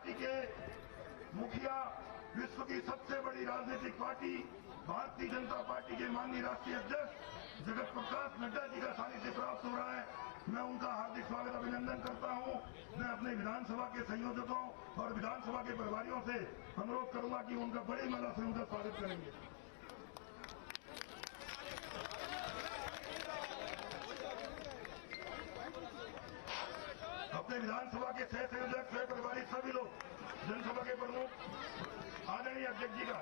Party के मुखिया, विश्व की सबसे बड़ी राजनीतिक पार्टी भारतीय जनता पार्टी के माननीय राष्ट्रीय अध्यक्ष जगत प्रकाश नड्डा जी का सानिध्य प्राप्त हो रहा है। मैं उनका हार्दिक स्वागत अभिनंदन करता हूं। मैं अपने विधानसभा के संयोजकों और विधानसभा के प्रभारियों से अनुरोध करूंगा कि उनका बड़ी माला से उनका स्वागत करेंगे। अपने विधानसभा के सह संयोजक, सह प्रभारी सभी लोग, जनसभा के प्रमुख आदरणीय अध्यक्ष जी का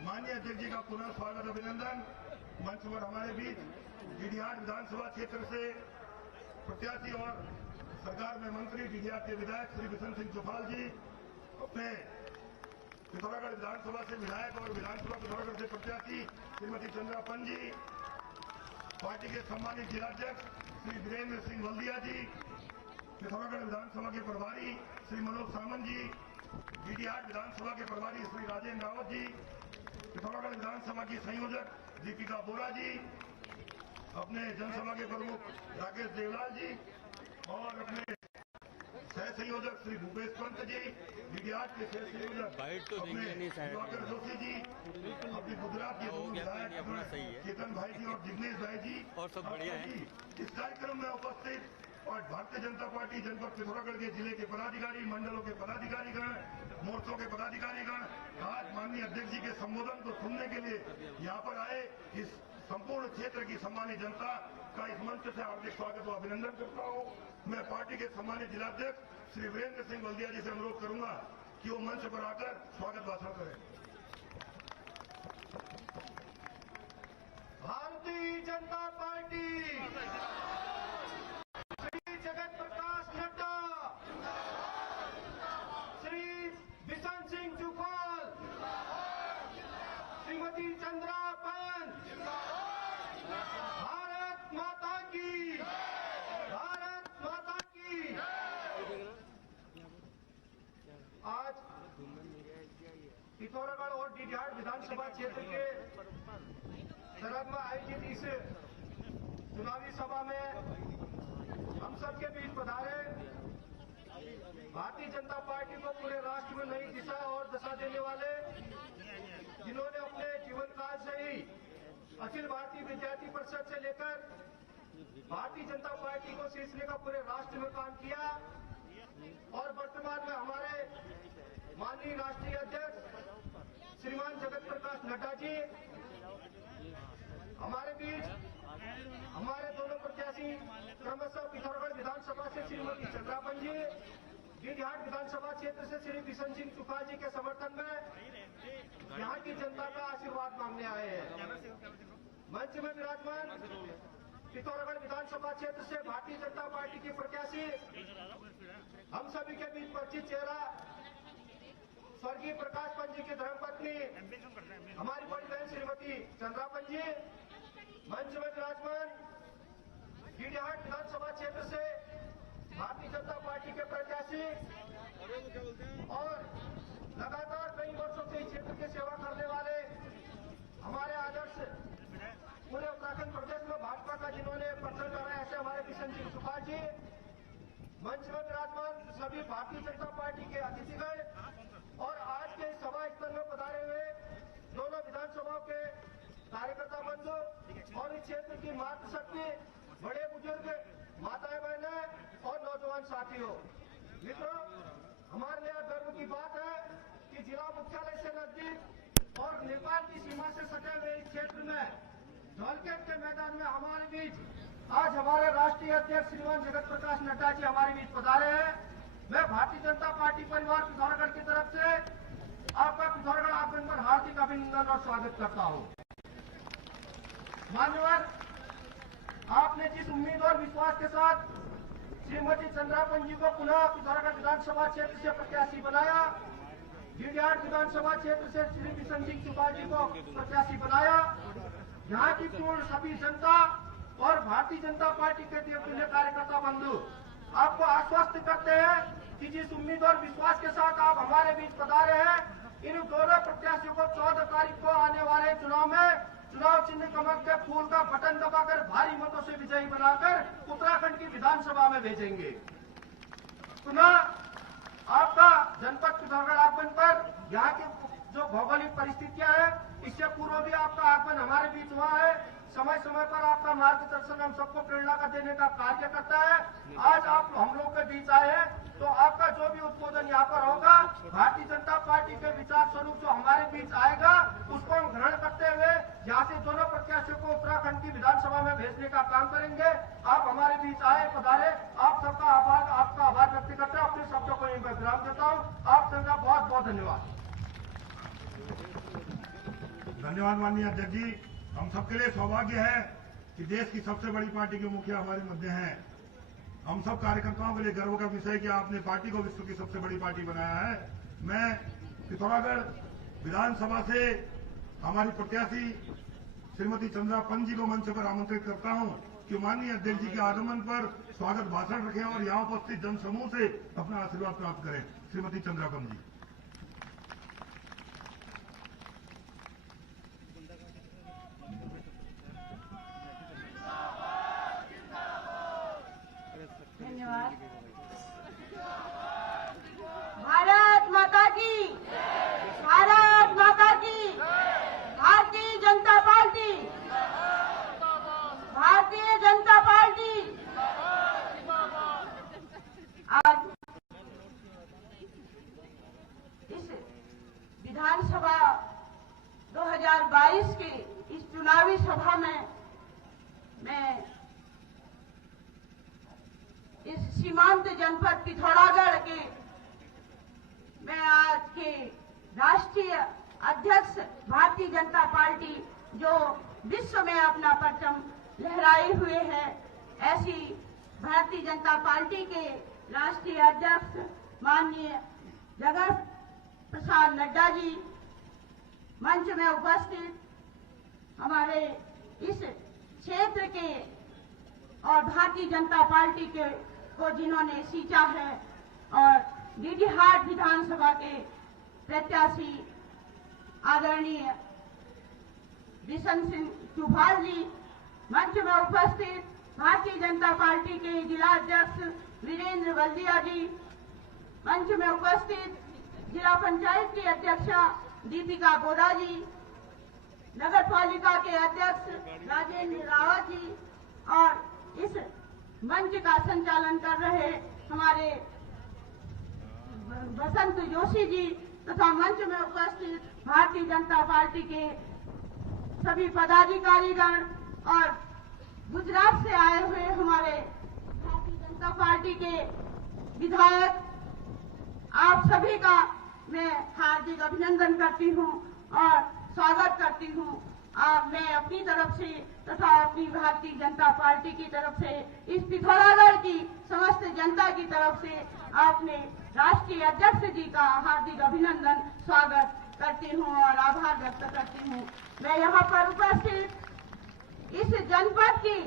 माननीय अध्यक्ष जी का पुनः स्वागत अभिनंदन। मंच पर हमारे बीच डीडीहाट विधानसभा क्षेत्र से प्रत्याशी और सरकार में मंत्री डीडीहाट के विधायक श्री बिशन सिंह चुफाल जी, अपने पिथौरागढ़ विधानसभा से विधायक और विधानसभा पिथौरागढ़ से प्रत्याशी श्रीमती चंद्रापन जी, पार्टी के सम्मानित जिलाध्यक्ष श्री वीरेंद्र सिंह वल्दिया जी, पिथौरागढ़ विधानसभा के प्रभारी श्री मनोज सामंत जी, डीडीहाट विधानसभा के प्रभारी श्री राजेंद्र रावत जी, पिथौरागढ़ विधानसभा की संयोजक दीपिका बोरा जी, अपने जनसभा के प्रमुख राकेश देवलाल जी और अपने सह संयोजक श्री भूपेश पंत जी, डीडीहाट के सह संयोजक अपने दिवाकर जोशी जी, अपने गुजरात के विधायक चेतन भाई जी और जिग्नेश भाई जी और सब बढ़िया है। इस कार्यक्रम में उपस्थित और भारतीय जनता पार्टी जनपद पिथौरागढ़ के जिले के पदाधिकारी, मंडलों के पदाधिकारीगण, मोर्चों के पदाधिकारीगण आज माननीय अध्यक्ष जी के संबोधन को सुनने के लिए यहाँ पर आए। इस संपूर्ण क्षेत्र की सम्मानित जनता का इस मंच से हार्दिक स्वागत व अभिनंदन करता हूँ। मैं पार्टी के सम्मानित जिलाध्यक्ष श्री वीरेंद्र सिंह वल्दिया जी से अनुरोध करूंगा कि वो मंच पर आकर स्वागत भाषण करें। भारतीय जनता पार्टी, श्री जगत प्रकाश नड्डा, श्री बिशन सिंह चुफाल, श्रीमती चंद्रापन, भारत माता की, भारत माता की। आज पिथौरागढ़ और डीडीहाट विधानसभा क्षेत्र के सरहद में आयोजित इस चुनावी सभा में हम सबके बीच पधारे भारतीय जनता पार्टी को पूरे राष्ट्र में नई दिशा और दशा देने वाले, जिन्होंने अपने जीवन काल से ही अखिल भारतीय विद्यार्थी परिषद से लेकर भारतीय जनता पार्टी को सींचने का पूरे राष्ट्र में काम किया और वर्तमान में हमारे माननीय राष्ट्रीय अध्यक्ष श्रीमान जगत प्रकाश नड्डा जी हमारे बीच, हमारे दोनों प्रत्याशी क्रमशः पिथौरागढ़ विधानसभा से श्रीमती चंद्रापन जी, डीडीहाट विधानसभा क्षेत्र से श्री बिशन सिंह चुफाल जी के समर्थन में यहाँ की जनता का आशीर्वाद मांगने आए हैं। मंच में विराजमान पिथौरागढ़ विधानसभा क्षेत्र से भारतीय जनता पार्टी की प्रत्याशी, हम सभी के बीच परिचित चेहरा स्वर्गीय प्रकाश पंत जी की धर्मपत्नी हमारी बड़ी बहन श्रीमती चंद्रापन जी, मंच में विराजमान डीडीहाट विधानसभा क्षेत्र से भारतीय जनता पार्टी के प्रत्याशी और लगातार कई वर्षों से इस क्षेत्र की सेवा करने वाले हमारे आदर्श पूरे उत्तराखंड प्रदेश में भाजपा का जिन्होंने प्रचार करा है ऐसे हमारे बिशन सिंह चुफाल जी, मंच में विराजमान सभी भारतीय जनता पार्टी के अतिथिगण और आज के सभा स्थल में पधारे हुए दोनों विधानसभाओं के कार्यकर्ता बंधु और इस क्षेत्र की मातृशक्ति, बड़े बुजुर्ग, माताएं बहनें और नौजवान साथियों, मित्रों, हमारे लिए गर्व की बात है कि जिला मुख्यालय से नजदीक और नेपाल की सीमा से सटे हुए इस क्षेत्र में धौलखेत के मैदान में हमारे बीच आज हमारे राष्ट्रीय अध्यक्ष श्रीमान जगत प्रकाश नड्डा जी हमारे बीच पधारे हैं। मैं भारतीय जनता पार्टी परिवार पिथौरागढ़ की तरफ से आपका पिथौरागढ़ आगमन पर हार्दिक अभिनंदन और स्वागत करता हूं। मान्यवर, आपने जिस उम्मीद और विश्वास के साथ श्रीमती चंद्रापन जी को पुनः पिथौरागढ़ विधानसभा क्षेत्र से प्रत्याशी बनाया, डीडीहाट विधानसभा क्षेत्र से श्री बिशन सिंह चुफाल जी को प्रत्याशी बनाया, यहाँ की पूर्ण सभी जनता और भारतीय जनता पार्टी के देवतुल्य कार्यकर्ता बंधु आपको आश्वस्त करते हैं कि जिस उम्मीद और विश्वास के साथ आप हमारे बीच पधारे हैं, इन दोनों प्रत्याशियों को 14 तारीख को आने वाले चुनाव में चुनाव चिन्ह कमल के फूल का बटन दबाकर भारी मतों से विजयी बनाकर उत्तराखंड की विधानसभा में भेजेंगे। पुनः आपका जनपद पिथौरागढ़ आगमन पर यहाँ की जो भौगोलिक परिस्थितियां हैं, इससे पूर्व भी आपका आगमन हमारे बीच हुआ है। समय समय पर आपका मार्गदर्शन हम सबको प्रेरणा का देने का कार्य करता है। आज आप हम लोग के बीच आए हैं, तो आपका जो भी उद्बोधन यहाँ पर होगा, भारतीय जनता पार्टी के विचार स्वरूप जो हमारे बीच आएगा, उसको हम ग्रहण करते हुए यहाँ से दोनों प्रत्याशियों को उत्तराखंड की विधानसभा में भेजने का काम करेंगे। आप हमारे बीच आए, पधारे, आप सबका आभार व्यक्त करते हैं। अपने शब्दों को यहीं पर विराम देता हूँ। आप सबका बहुत बहुत धन्यवाद। धन्यवाद माननीय अध्यक्ष जी। हम सबके लिए सौभाग्य है कि देश की सबसे बड़ी पार्टी के मुखिया हमारे मध्य हैं। हम सब कार्यकर्ताओं के लिए गर्व का विषय कि आपने पार्टी को विश्व की सबसे बड़ी पार्टी बनाया है। मैं पिथौरागढ़ विधानसभा से हमारी प्रत्याशी श्रीमती चंद्रापन जी को मंच पर आमंत्रित करता हूं कि माननीय अध्यक्ष जी के आगमन पर स्वागत भाषण रखें और यहां उपस्थित जनसमूह से अपना आशीर्वाद प्राप्त करें। श्रीमती चंद्रापन जी। भारत माता की, भारत माता की, भारतीय जनता पार्टी, भारतीय जनता पार्टी। आज इस विधानसभा 2022 के इस चुनावी सभा में मैं इस सीमांत जनपद पिथौरागढ़ के मैं आज के राष्ट्रीय अध्यक्ष भारतीय जनता पार्टी जो विश्व में अपना परचम लहराए हुए है, ऐसी भारतीय जनता पार्टी के राष्ट्रीय अध्यक्ष माननीय जगत प्रसाद नड्डा जी, मंच में उपस्थित हमारे इस क्षेत्र के और भारतीय जनता पार्टी के को जिन्होंने सींचा है, और डीडीहाट विधानसभा के प्रत्याशी आदरणीय बिशन सिंह चुफाल जी, मंच में उपस्थित भारतीय जनता पार्टी के जिला अध्यक्ष वीरेंद्र बल्दिया जी, मंच में उपस्थित जिला पंचायत की अध्यक्षा दीपिका बोरा जी, नगर पालिका के अध्यक्ष राजेंद्र रावत जी, और इस मंच का संचालन कर रहे हमारे बसंत जोशी जी तथा मंच में उपस्थित भारतीय जनता पार्टी के सभी पदाधिकारीगण और गुजरात से आए हुए हमारे भारतीय जनता पार्टी के विधायक, आप सभी का मैं हार्दिक अभिनंदन करती हूं और स्वागत करती हूं। मैं अपनी तरफ से तथा अपनी भारतीय जनता पार्टी की तरफ से इस पिथौरागढ़ की समस्त जनता की तरफ से आपने राष्ट्रीय अध्यक्ष जी का हार्दिक अभिनंदन स्वागत करती हूं और आभार व्यक्त करती हूं। मैं यहाँ पर उपस्थित इस जनपद की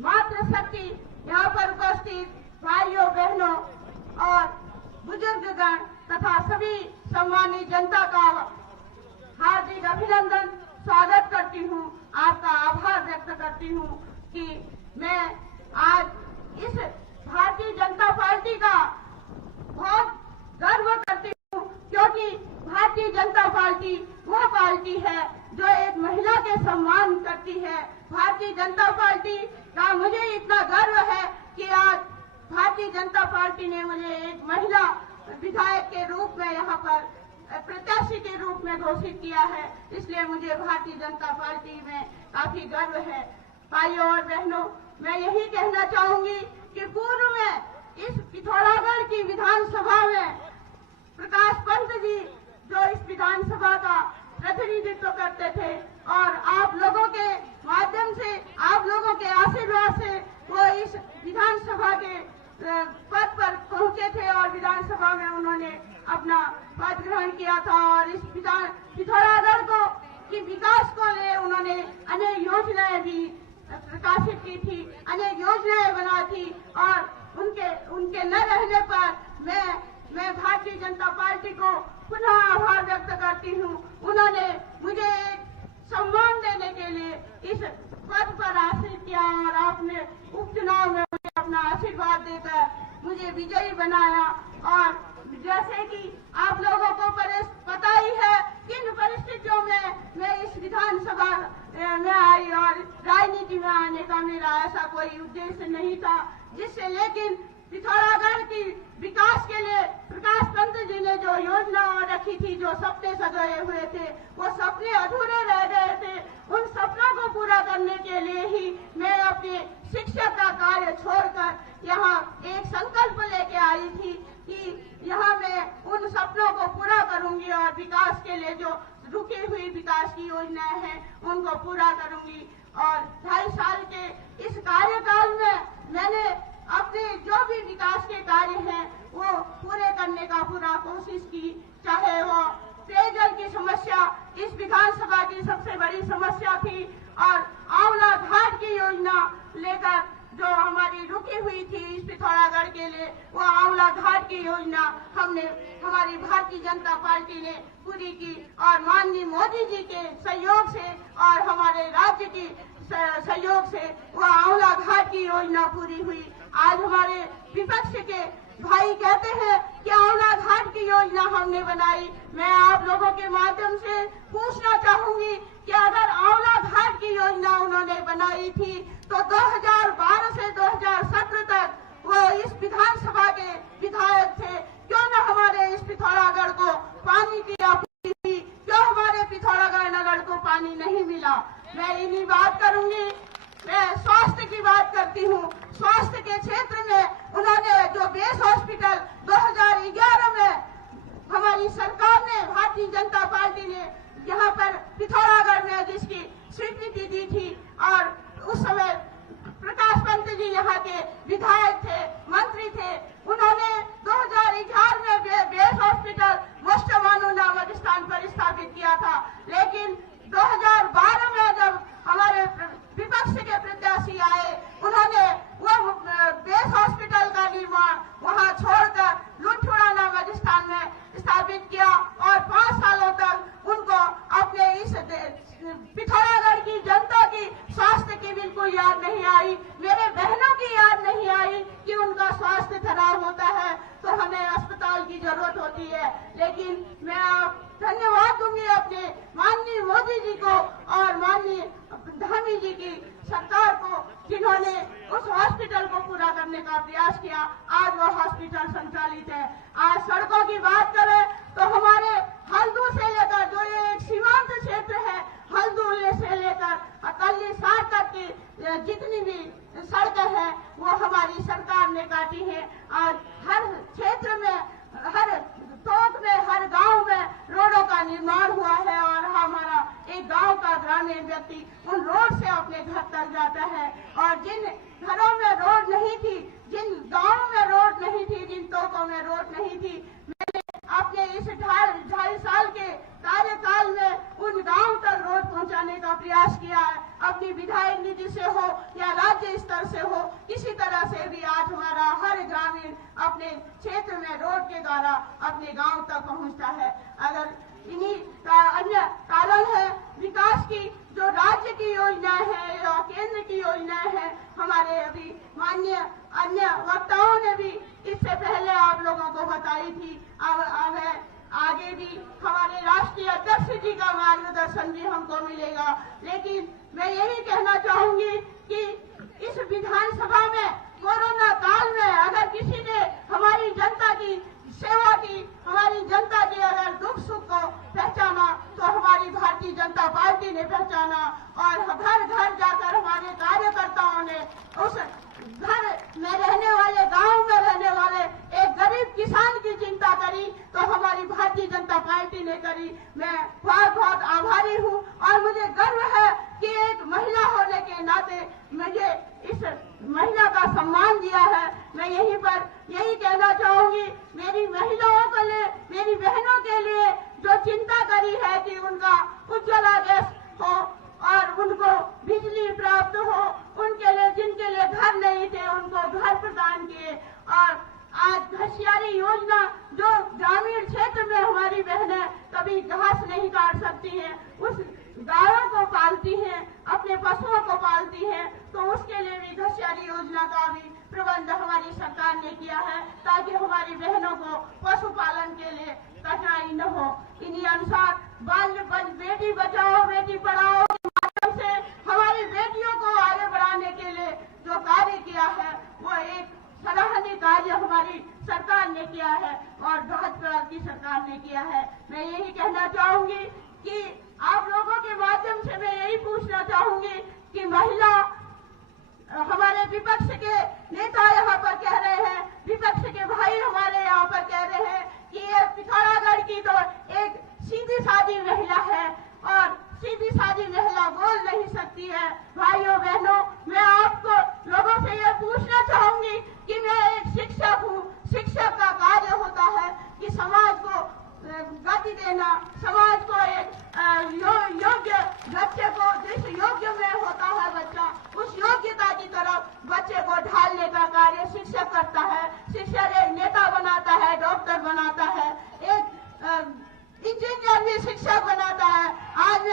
मातृशक्ति, यहाँ पर उपस्थित भाइयों बहनों और बुजुर्गगण तथा सभी सम्मानित जनता का हार्दिक अभिनंदन स्वागत करती हूँ, आपका आभार व्यक्त करती हूँ कि मैं आज इस भारतीय जनता पार्टी का बहुत गर्व करती हूँ, क्योंकि भारतीय जनता पार्टी वो पार्टी है जो एक महिला के सम्मान करती है। भारतीय जनता पार्टी का मुझे इतना गर्व है कि आज भारतीय जनता पार्टी ने मुझे एक महिला विधायक के रूप में यहाँ पर प्रत्याशी के रूप में घोषित किया है, इसलिए मुझे भारतीय जनता पार्टी में काफी गर्व है। भाइयों और बहनों, मैं यही कहना चाहूंगी कि पूर्व में इस पिथौरागढ़ की विधानसभा में प्रकाश पंत जी जो इस विधानसभा का प्रतिनिधित्व करते थे और आप लोगों के माध्यम से, आप लोगों के आशीर्वाद से वो इस विधानसभा के पद पर पहुंचे थे और विधानसभा में उन्होंने अपना पद ग्रहण किया था। और इस पिथौरागढ़ को की विकास को ले उन्होंने अनेक योजनाएं भी प्रकाशित की थी, अनेक योजनाएं बना थी और उनके न रहने पर मैं भारतीय जनता पार्टी को पुनः आभार व्यक्त करती हूँ। उन्होंने मुझे एक सम्मान देने के लिए इस पद पर आसीन किया और आपने उपचुनाव में मुझे अपना आशीर्वाद देकर मुझे विजयी बनाया। और जैसे कि आप लोगों को पता ही है किन परिस्थितियों में मैं इस विधानसभा में आई और राजनीति में आने का मेरा ऐसा कोई उद्देश्य नहीं था, जिससे लेकिन पिथौरागढ़ की विकास के लिए प्रकाश पंत जी ने जो योजना रखी थी, जो सपने सजाए हुए थे, वो सपने अधूरे रह गए थे। उन सपनों को पूरा करने के लिए ही मैं अपने शिक्षक का कार्य छोड़कर यहाँ एक संकल्प लेके आई थी कि यहाँ मैं उन सपनों को पूरा करूंगी और विकास के लिए जो रुकी हुई विकास की योजनाएं हैं उनको पूरा करूंगी। और 2.5 साल के इस कार्यकाल में मैंने अपने जो भी विकास के कार्य हैं वो पूरे करने का पूरा कोशिश की, चाहे वो पेयजल की समस्या इस विधानसभा की सबसे बड़ी समस्या थी और आंवला घाट की योजना लेकर जो हमारी रुकी हुई थी इस पिथौरागढ़ के लिए, वो आंवला घाट की योजना हमारी भारतीय जनता पार्टी ने पूरी की और माननीय मोदी जी के सहयोग से और हमारे राज्य की सहयोग से वो आंवला घाट की योजना पूरी हुई। आज हमारे विपक्ष के भाई कहते हैं कि आंवला घाट की योजना हमने बनाई। मैं आप लोगों के माध्यम से पूछना चाहूंगी कि अगर आंवला घाट की योजना उन्होंने बनाई थी तो 2012 से 2017 तक वो इस विधानसभा के विधायक थे, क्यों न हमारे इस पिथौरागढ़ को पानी की आपूर्ति हुई, क्यों हमारे पिथौरागढ़ नगर को पानी नहीं मिला। मैं इन्हीं बात करूंगी। मैं स्वास्थ्य की बात करती हूँ। स्वास्थ्य के क्षेत्र में उन्होंने जो बेस हॉस्पिटल 2011 में हमारी सरकार ने, भारतीय जनता पार्टी ने यहाँ पर पिथौरागढ़ में जिसकी स्वीकृति दी थी और उस समय प्रकाश पंत जी यहाँ के विधायक थे, मंत्री थे, उन्होंने 2011 में बेस हॉस्पिटल मोस्टमानू नामक स्थान पर स्थापित किया था। लेकिन 2012 में जब हमारे विपक्ष के प्रत्याशी आए, उन्होंने वो बेस हॉस्पिटल का निर्माण वहां छोड़कर लुठुड़ा नामक स्थान में स्थापित किया और 5 सालों तक उनको अपने इस पिथौरागढ़ की जनता की स्वास्थ्य की बिल्कुल याद नहीं आई, मेरे बहनों की याद नहीं आई कि उनका स्वास्थ्य खराब होता है तो हमें अस्पताल की जरूरत होती है। लेकिन मैं धन्यवाद दूंगी अपने माननीय मोदी जी को और माननीय धामी जी की सरकार को, जिन्होंने उस हॉस्पिटल को पूरा करने का प्रयास किया। आज वो हॉस्पिटल संचालित है। आज सड़कों की बात करें तो हमारे हल्दू से लेकर जो ये एक सीमांत क्षेत्र है, हल्दू से लेकर अकल्ली साठ तक की जितनी भी सड़कें हैं वो हमारी सरकार ने काटी है। आज हर क्षेत्र में, हर टोक में, हर गांव में रोडों का निर्माण हुआ है और हमारा एक गांव का ग्रामीण व्यक्ति उन रोड से अपने घर तक जाता है। और जिन घरों में रोड नहीं थी, जिन गांवों में रोड नहीं थी, जिन टोकों में रोड नहीं थी, मैंने अपने इस 2.5 साल के कार्यकाल में उन गांव तक रोड पहुंचाने का प्रयास किया है। अपनी विधायक निधि से हो या राज्य स्तर से हो, किसी तरह से भी आज हमारा हर ग्रामीण अपने क्षेत्र में रोड के द्वारा अपने गांव तक पहुंचता है। अगर इन्हीं का अन्य कारण है विकास की, जो राज्य की योजनाएं हैं या केंद्र की योजनाएं हैं, हमारे अभी माननीय अन्य वक्ताओं ने भी इससे पहले आप लोगों को बताई थी। अब आगे भी हमारे राष्ट्रीय अध्यक्ष जी का मार्गदर्शन भी हमको मिलेगा। लेकिन मैं यही कहना चाहूंगी कि इस विधानसभा में कोरोना काल में अगर किसी ने हमारी जनता की सेवा की, हमारी जनता के अगर दुख सुख को पहचाना तो हमारी भारतीय जनता पार्टी ने पहचाना और घर घर जाकर हमारे कार्यकर्ताओं ने उस घर में रहने वाले, गांव में रहने वाले एक गरीब किसान की चिंता करी। तो तो हमारी भारतीय जनता पार्टी ने करी। मैं बहुत बहुत आभारी हूँ और मुझे गर्व है कि एक महिला होने के नाते मुझे इस महिला का सम्मान दिया है। मैं यहीं पर यही कहना चाहूंगी, मेरी महिलाओं के लिए, मेरी बहनों के लिए जो चिंता करी है कि उनका उज्ज्वला गैस हो और उनको बिजली प्राप्त हो, उनके लिए जिनके लिए घर नहीं थे उनको घर प्रदान किए। और आज घसियारी योजना जो ग्रामीण क्षेत्र में हमारी बहनें कभी घास नहीं काट सकती हैं, उस गायों को पालती हैं, अपने पशुओं को पालती हैं, तो उसके लिए भी घसियारी योजना का भी प्रबंध हमारी सरकार ने किया है ताकि हमारी बहनों को पशुपालन के लिए कठिनाई न हो। इन्हीं अनुसार बेटी बचाओ बेटी पढ़ाओ के माध्यम से हमारी बेटियों को आगे बढ़ाने के लिए जो कार्य किया है वो एक सराहनीय कार्य हमारी सरकार ने किया है और भाजपा की सरकार ने किया है। मैं यही कहना चाहूंगी कि आप लोगों के माध्यम से मैं यही पूछना चाहूंगी कि महिला, हमारे विपक्ष के नेता यहाँ पर कह रहे हैं, विपक्ष के भाई हमारे यहाँ पर कह रहे हैं कि ये पिथौरागढ़ की तो एक सीधी सादी महिला है और सीधी सादी महिला बोल नहीं सकती है। भाइयों बहनों, मैं आपको लोगों से यह पूछना चाहूंगी कि मैं एक शिक्षक हूँ। शिक्षक का कार्य होता है कि समाज को गति देना, समाज को एक योग्य बच्चे को जिस योग्य में होता है बच्चा, उस योग्यता की तरफ बच्चे को ढालने का कार्य शिक्षक करता है। शिक्षक एक नेता बनाता है, डॉक्टर बनाता है, एक इंजीनियर भी शिक्षक बनाता है। आज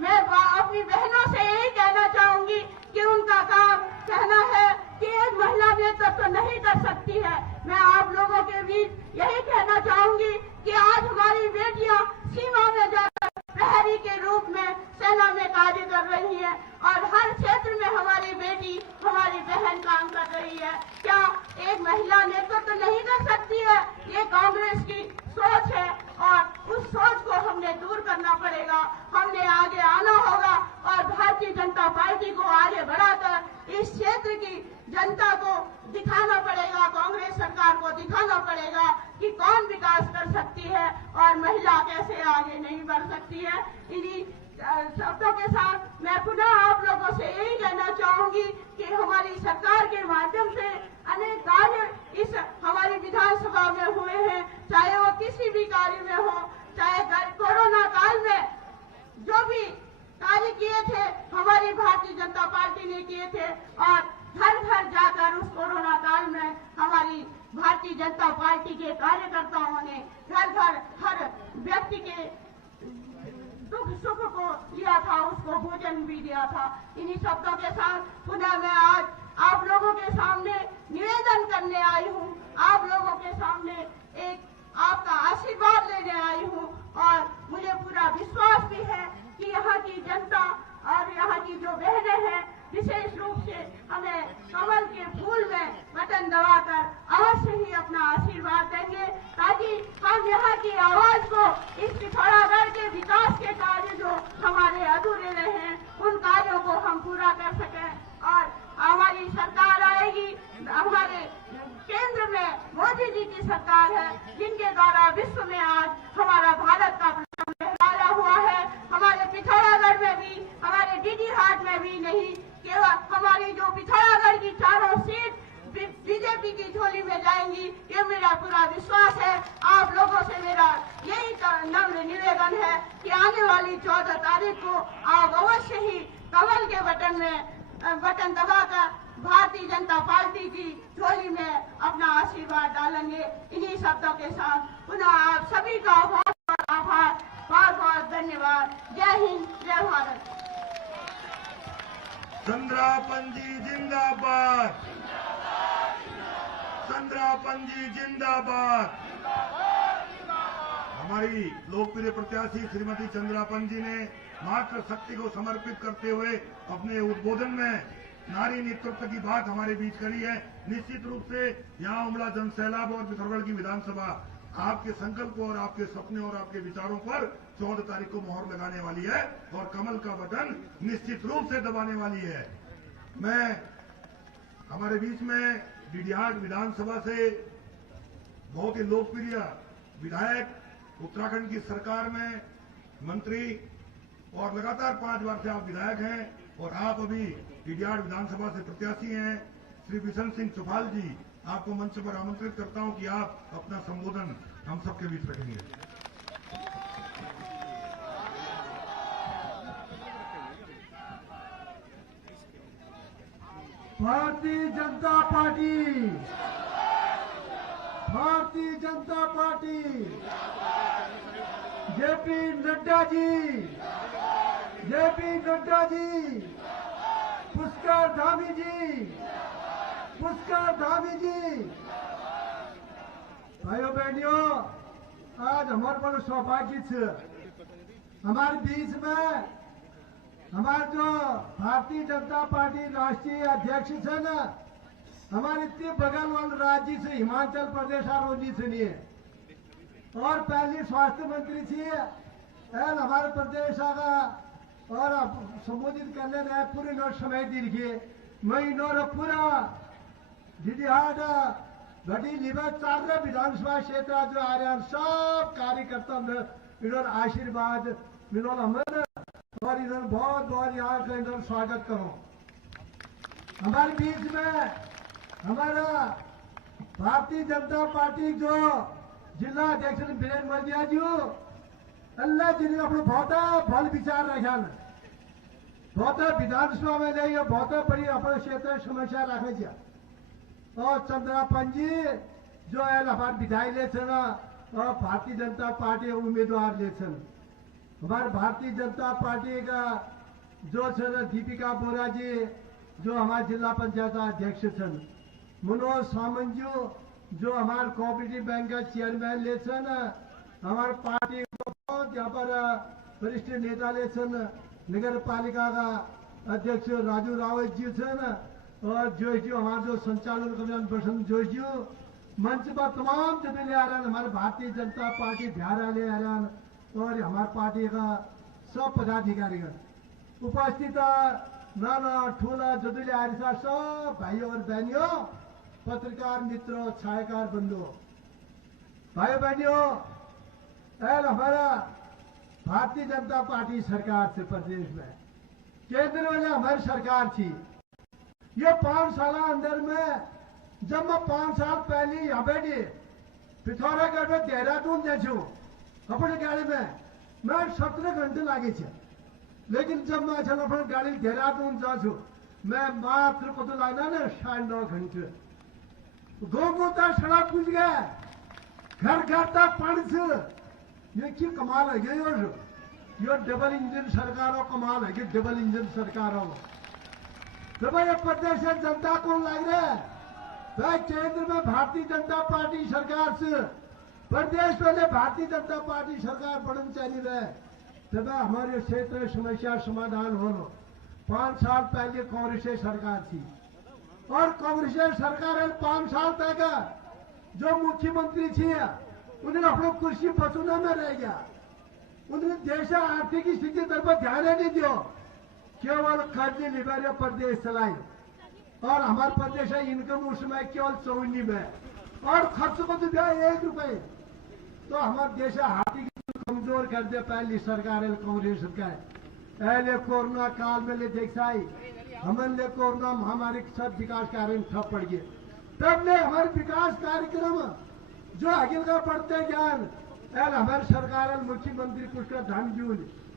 मैं अपनी बहनों से यही कहना चाहूंगी कि उनका काम कहना है कि एक महिला नेतृत्व तो नहीं कर सकती है। मैं आप लोगों के बीच यही कहना चाहूंगी कि आज हमारी बेटियां सीमा में जाकर प्रहरी के रूप में सेना में कार्य कर रही है और हर क्षेत्र में हमारी बेटी, हमारी बहन काम कर रही है। क्या एक महिला नेतृत्व तो नहीं कर सकती है? ये कांग्रेस की सोच है और उस सोच को हमने दूर करना पड़ेगा। हमने आगे आना होगा और भारतीय जनता पार्टी को आगे बढ़ाकर इस क्षेत्र की जनता को दिखाना पड़ेगा, कांग्रेस सरकार को दिखाना पड़ेगा कि कौन विकास कर सकती है और महिला कैसे आगे नहीं बढ़ सकती है। इन्हीं शब्दों के साथ मैं पुनः आप लोगों से यही कहना चाहूंगी कि हमारी सरकार के माध्यम से अनेक कार्य इस हमारी विधानसभा में हुए हैं, चाहे वो किसी भी कार्य में हो, चाहे कोरोना काल में जो भी कार्य किए थे हमारी भारतीय जनता पार्टी ने किए थे और घर घर जाकर उस कोरोना काल में हमारी भारतीय जनता पार्टी के कार्यकर्ताओं ने घर घर हर व्यक्ति के दुख सुख को लिया था, उसको भोजन भी दिया था। इन्हीं शब्दों के साथ पुनः मैं आज आप लोगों के सामने निवेदन करने आई हूँ, आप लोगों के सामने एक आपका आशीर्वाद लेने आई हूँ और मुझे पूरा विश्वास भी है कि यहाँ की जनता और यहाँ की जो बहनें हैं विशेष रूप से हमें कमल के फूल में बटन दबाकर अवश्य ही अपना आशीर्वाद देंगे ताकि हम यहाँ की आवाज को इस पिथौरागढ़ के विकास के कार्य जो हमारे अधूरे रहे हैं उन कार्यों को हम पूरा कर सकें और हमारी सरकार आएगी। हमारे केंद्र में मोदी जी की सरकार है जिनके द्वारा विश्व में आज हमारा भारत का लहराया हुआ है। हमारे पिथौरागढ़ में भी, हमारे डीडी हाट में भी नहीं, केवल हमारी जो पिथौरागढ़ की चारों सीट बीजेपी की झोली में जाएंगी, ये मेरा पूरा विश्वास है। आप लोगों से मेरा यही नम्र निवेदन है कि आने वाली 14 तारीख को आप अवश्य ही कमल के बटन दबाकर भारतीय जनता पार्टी की झोली में अपना आशीर्वाद डालेंगे। इन्हीं शब्दों के साथ पुनः आप सभी का बहुत बहुत आभार, बहुत बहुत धन्यवाद। जय हिंद, जय भारत। चंद्रापन जी जिंदाबाद, चंद्रापन जी जिंदाबाद। हमारी लोकप्रिय प्रत्याशी श्रीमती चंद्रापन जी ने मातृशक्ति को समर्पित करते हुए अपने उद्बोधन में नारी नेतृत्व की बात हमारे बीच करी है। निश्चित रूप से यहाँ उमड़ा जनसैलाब और पिथौरागढ़ की विधानसभा आपके संकल्प और आपके सपने और आपके विचारों पर 14 तारीख को मोहर लगाने वाली है और कमल का बटन निश्चित रूप से दबाने वाली है। मैं हमारे बीच में डीडीहाट विधानसभा से बहुत ही लोकप्रिय विधायक उत्तराखंड की सरकार में मंत्री और लगातार 5 बार से आप विधायक हैं और आप अभी डीडीआर विधानसभा से प्रत्याशी हैं। श्री बिशन सिंह चुफाल जी, आपको मंच पर आमंत्रित करता हूं कि आप अपना संबोधन हम सबके बीच रखेंगे। Bharatiya Janata party, Bharatiya Janata party, JP Nadda ji, JP Nadda ji, Pushkar Dhami जी, पुष्कर धामी जी। भाइयों बहनियों, आज हमारे बड़ो सौभाग्य है, हमारे बीच में हमारे जो भारतीय जनता पार्टी राष्ट्रीय अध्यक्ष है ना, हमारे इतने बगल वाले राज्य से हिमाचल प्रदेश और जी से नहीं है, और पहली स्वास्थ्य मंत्री थी हमारे प्रदेश आगा और संबोधित करने रहे पूरे नोट समय दिखे मैं इन्होंने पूरा डीडीहाट घटी लिबर 4 विधानसभा क्षेत्र जो आ रहे हैं सब कार्यकर्ता में इन्होंने आशीर्वाद मिलो हमें और इन्होंने बहुत बहुत यहाँ का इन्होंने स्वागत करो। हमारे बीच में हमारा भारतीय जनता पार्टी जो जिला अध्यक्ष बीरेन्द्र मल्लिया जी अल्लाह जी ने अपने बहुत भल विचार रखा बहुत विधानसभा में जाइए बहुत बड़ी अपने क्षेत्र समस्या रखने चाहिए और चंद्रापन जी जो है हमारे विधायक ले और भारतीय जनता पार्टी उम्मीदवार ले हमारे भारतीय जनता पार्टी का जो दीपिका बोरा जी जो हमारे जिला पंचायत अध्यक्ष छन, मनोज सामंत जी जो हमारे कोऑपरेटिव बैंक का चेयरमैन ले हमारे पार्टी को बहुत यहाँ पर वरिष्ठ नेता ले नगर पालिका का अध्यक्ष राजू रावत जी और जोश जी हमारे जो संचालन कल्याण बसंत जोश जी मंच पर तमाम जब ले आ रहे हैं हमारे भारतीय जनता पार्टी बिहार ले आ रहे हैं और हमारे पार्टी का सब पदाधिकारीगण उपस्थित नाना ठूला जदुले आरिसा सब भाइयों और बहनियों, पत्रकार मित्रों, छायाकार बंधुओं, भाइयों बहनियों, हमारा भारतीय जनता पार्टी सरकार से प्रदेश में केंद्र में हमारी सरकार थी। ये 5 साल अंदर में जब मैं 5 साल पहले यहाँ बैठी पिथौरागढ़ में देहरादून जाऊँ अपने गाड़ी में मैं 17 घंटे लागे थे, लेकिन जब मैं चल अपने गाड़ी देहरादून जाऊँ मैं मात्र को तो लगना ना 9.5 घंटे गो तक सड़क पूछ गया घर घर तक पानी ये की कमाल है ये डबल इंजन सरकारों कमाल है कि डबल इंजन सरकारों तो भाई प्रदेश से जनता कौन लग रहा है भाई केंद्र में भारतीय जनता पार्टी सरकार से प्रदेश में भारतीय जनता पार्टी सरकार बढ़न चाहिए रहे तब हमारे क्षेत्र समस्या समाधान हो 5 साल पहले कांग्रेस सरकार थी और कांग्रेस सरकार 5 साल तक जो मुख्यमंत्री थी उन्होंने अपने कुर्सी बसूना में रह गया, उन्होंने देश आर्थिक स्थिति तरफ ध्यान नहीं दियो, केवल कर्ज लिबर प्रदेश चलाई और हमारे प्रदेश इनकम उसमें केवल 54 में और खर्च को तो दिया 1 रुपए, तो हमारे देश आर्थिक कमजोर कर दे पहली सरकार कांग्रेस सरकार कोरोना काल में ले देखा हमने कोरोना महामारी के सब विकास कार्य ठप पड़ गए, तब ने हमारे विकास कार्यक्रम जो अखिल का पढ़ते ज्ञान हमारे सरकार मुख्यमंत्री पुष्कर धामी जी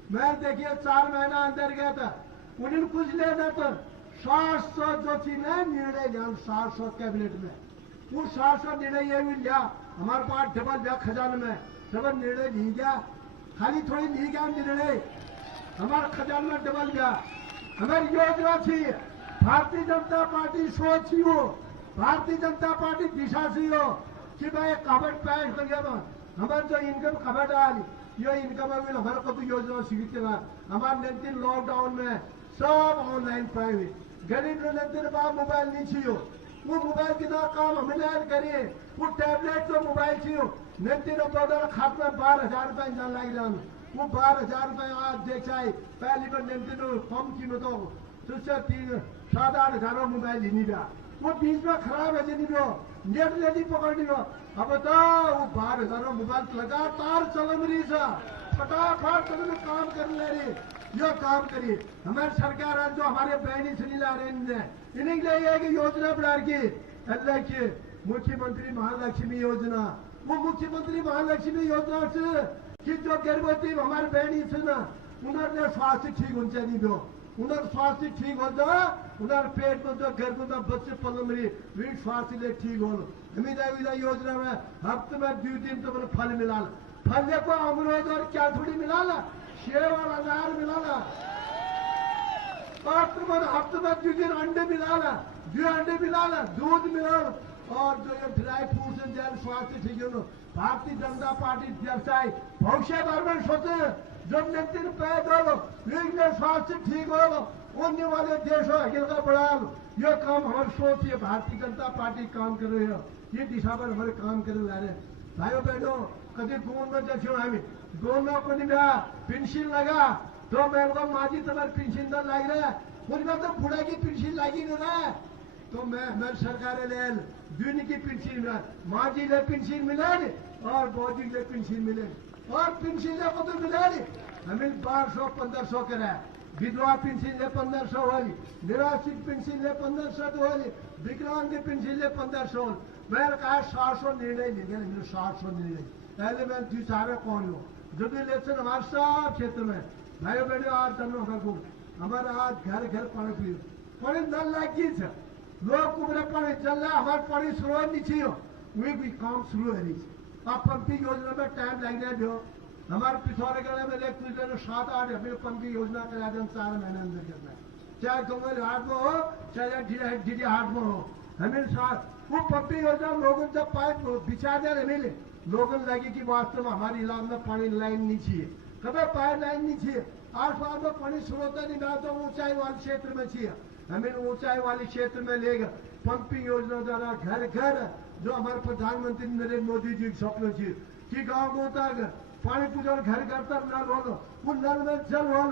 मैं देखिए 4 महीना अंदर गया था उन्हें कुछ लेना तो 700 जो थी ना निर्णय लिया 700 कैबिनेट में वो 700 निर्णय ये भी लिया हमारे पास डबल गया खजान में डबल निर्णय नहीं गया खाली थोड़ी नहीं गया निर्णय हमारे खजान में डबल गया हमारी योजना थी भारतीय जनता पार्टी सोच ही हो भारतीय जनता पार्टी दिशा से हो कि भाई कबट पैस कर गया हमारे जो इनकम कबट आ ये इनकम हमारे को तो योजना स्वीकृत ना हमारे नितिन लॉकडाउन में सब ऑनलाइन प्राइवेट गरीब नितिन बाप मोबाइल नहीं छियो वो मोबाइल कितना काम हमें करिए वो टैबलेट जो मोबाइल छियो नितिन खात में 12,000 रुपए जान लग रहा वो 12,000 रुपए आज देखा पहली बार नितिन कम कीमतों तो 7-8 हज़ारों मोबाइल ही नहीं गया वो बीच में खराब है नहीं वो नेट लेनी पकड़नी हो अब तो वो 12,000 मोबाइल लगातार चल रही है फटाफट चलो काम कर ले रही यो काम करिए हमारी सरकार जो हमारे बहनी सुनी ला रहे हैं इन्हीं के लिए एक योजना बना की अल्लाह की मुख्यमंत्री महालक्ष्मी योजना वो मुख्यमंत्री महालक्ष्मी योजना से कि जो गर्भवती हमारे बहनी से ना उन्होंने स्वास्थ्य ठीक होना चाहिए दो उन्होंने स्वास्थ्य ठीक हो जाए उन्होंने पेट में जो गर्भ में बच्चे पल मरी वी स्वास्थ्य ले ठीक हो विदा योजना में हफ्ते में 2 दिन तो मैंने फल मिला फल को अमरूद और क्या थोड़ी मिला सेव और अनार मिला हफ्ते में 2 दिन अंडे मिला 2 अंडे मिला दूध मिला और जो ये ड्राई फ्रूट्स जैन स्वास्थ्य ठीक है भारतीय जनता पार्टी व्यवसाय भविष्य गवर्नमेंट सोचे जो नितिन पैदल स्वास्थ्य ठीक हो होने वाले देशों अखिल का बढ़ा ये काम हमारी सोच है भारतीय जनता पार्टी काम कर रही है ये दिशा पर हमारे काम कर रहे भाइयों बहनों कभी गोंद में देखियो हमें गोंद में कोई पेंशन लगा तो मैं माझी तुम्हारी पेंशन तो लग रहा है उनमें तो बूढ़ा की पेंशन लगी नहीं रहा तो मैं हमारी सरकार ले दूनी की पेंशन मिला माझी ले पेंशन मिले और बौजी ले पेंशन मिले और पेंशन ले को तो मिले हमें 1200-1500 करा विधवा पेंशन ले 1500 वाली निराश्रित पेंशन ले 1500 वाली विकलांग की पेंशन ले 1500 मैंने कहा 700 निर्णय ले गया 700 निर्णय पहले मैं 2-4 कौन लो जो भी इलेक्शन हमारे सब क्षेत्र में भाइयों बहनों आज दोनों हमारे आज घर घर पानी पियो पानी नल लगी लोग कुबरे पानी चल रहा हमारे पानी शुरू नहीं चाहिए वही भी काम शुरू है अब पंपिंग योजना में टाइम लग रहा जो हमारे पिथौरागढ़ में एक 7-8 हमें पंपिंग योजना करा दें 4 महीने अंदर करना है चाहे गंगल हाट में हो चाहे डीडी हाट में हो हमें साथ वो पंपिंग योजना लोगों जब पाइप बिछा दे मिले लोगों लगे कि वास्तव में हमारे इलाके में पानी लाइन नहीं चाहिए कभी पाइप लाइन नहीं चाहिए आसपास में पानी स्रोत नहीं मिला तो ऊंचाई वाले क्षेत्र में चाहिए हमें ऊंचाई वाले क्षेत्र में लेगा पंपिंग योजना द्वारा घर घर जो हमारे प्रधानमंत्री नरेंद्र मोदी जी स्वप्न थी कि गाँव तक पानी पूजा घर घर तक नल हो वो नल में जल हो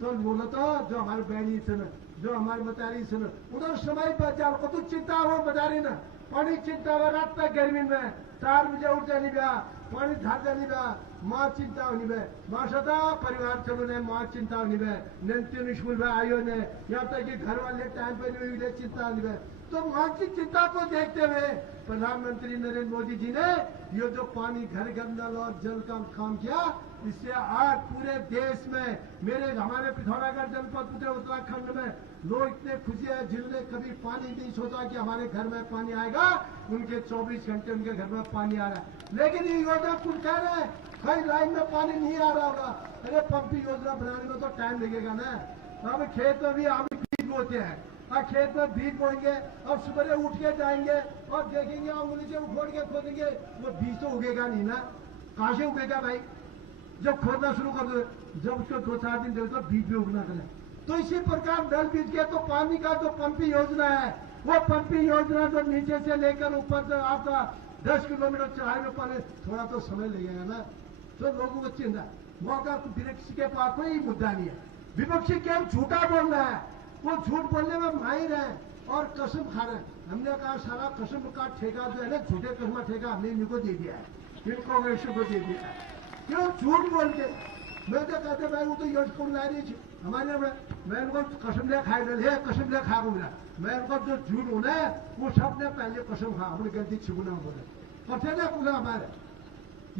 तो बोलो तो जो हमारे बहनी से न जो हमारे मतारी से न उधर समय पर जाओ को तो चिंता हो बजारी ना पानी चिंता हो रात तक गर्मी में 4 बजे उठ जानी बा पानी धार जानी बा माँ चिंता होनी बे माँ सदा परिवार चलो ने माँ चिंता होनी बे नंती स्कूल में आयो ने यहाँ तक कि घर वाले टाइम पे नहीं चिंता होनी बे तो माँ की चिंता को देखते हुए प्रधानमंत्री नरेंद्र मोदी जी ने ये जो पानी घर घर नल और जल का काम किया इससे आज पूरे देश में मेरे हमारे पिथौरागढ़ जनपद पूरे उत्तराखंड में लोग इतने खुशी है जिनने कभी पानी नहीं सोचा कि हमारे घर में पानी आएगा उनके 24 घंटे उनके घर में पानी आ रहा है लेकिन ये योजना कुछ कह रहे हैं कई लाइन में पानी नहीं आ रहा होगा अरे पंपिंग योजना बनाने में तो टाइम लगेगा ना अब खेत में भी हम बीज बोते हैं और खेत में बीज बोएंगे और सुबह उठ के जाएंगे और देखेंगे उंगली से उखोड़ के खोदेंगे वो बीज तो उगेगा नहीं ना कहाँ से उगेगा भाई जब खोदना शुरू कर दो जब उसको 2-4 दिन चलता बीज भी उगना करे तो इसी प्रकार नल बीज के तो पानी का जो पंपिंग योजना है वो पंपिंग योजना जो नीचे से लेकर ऊपर से आपका 10 किलोमीटर चढ़ाई में पानी थोड़ा तो समय लगेगा ना तो लोगों को चिंता मौका विपक्ष के पास कोई मुद्दा नहीं है विपक्षी केवल झूठा बोल रहा है वो झूठ बोलने में माहिर है और कसम खा रहे हैं हमने कहा सारा कसम का ठेका जो है ना झूठे कसम का ठेका हमने इनको दे दिया है इन कांग्रेस को दे दिया है क्यों झूठ बोल के मैं तो कहते भाई वो तो यश को ला रही थी हमारे मैं इनको कसम ले खाए डले कसम ले खा मिला मैं इनको जो झूठ होना है वो सबने पहले कसम खा अपनी गलती छिपना बोले पते ना पूरा हमारे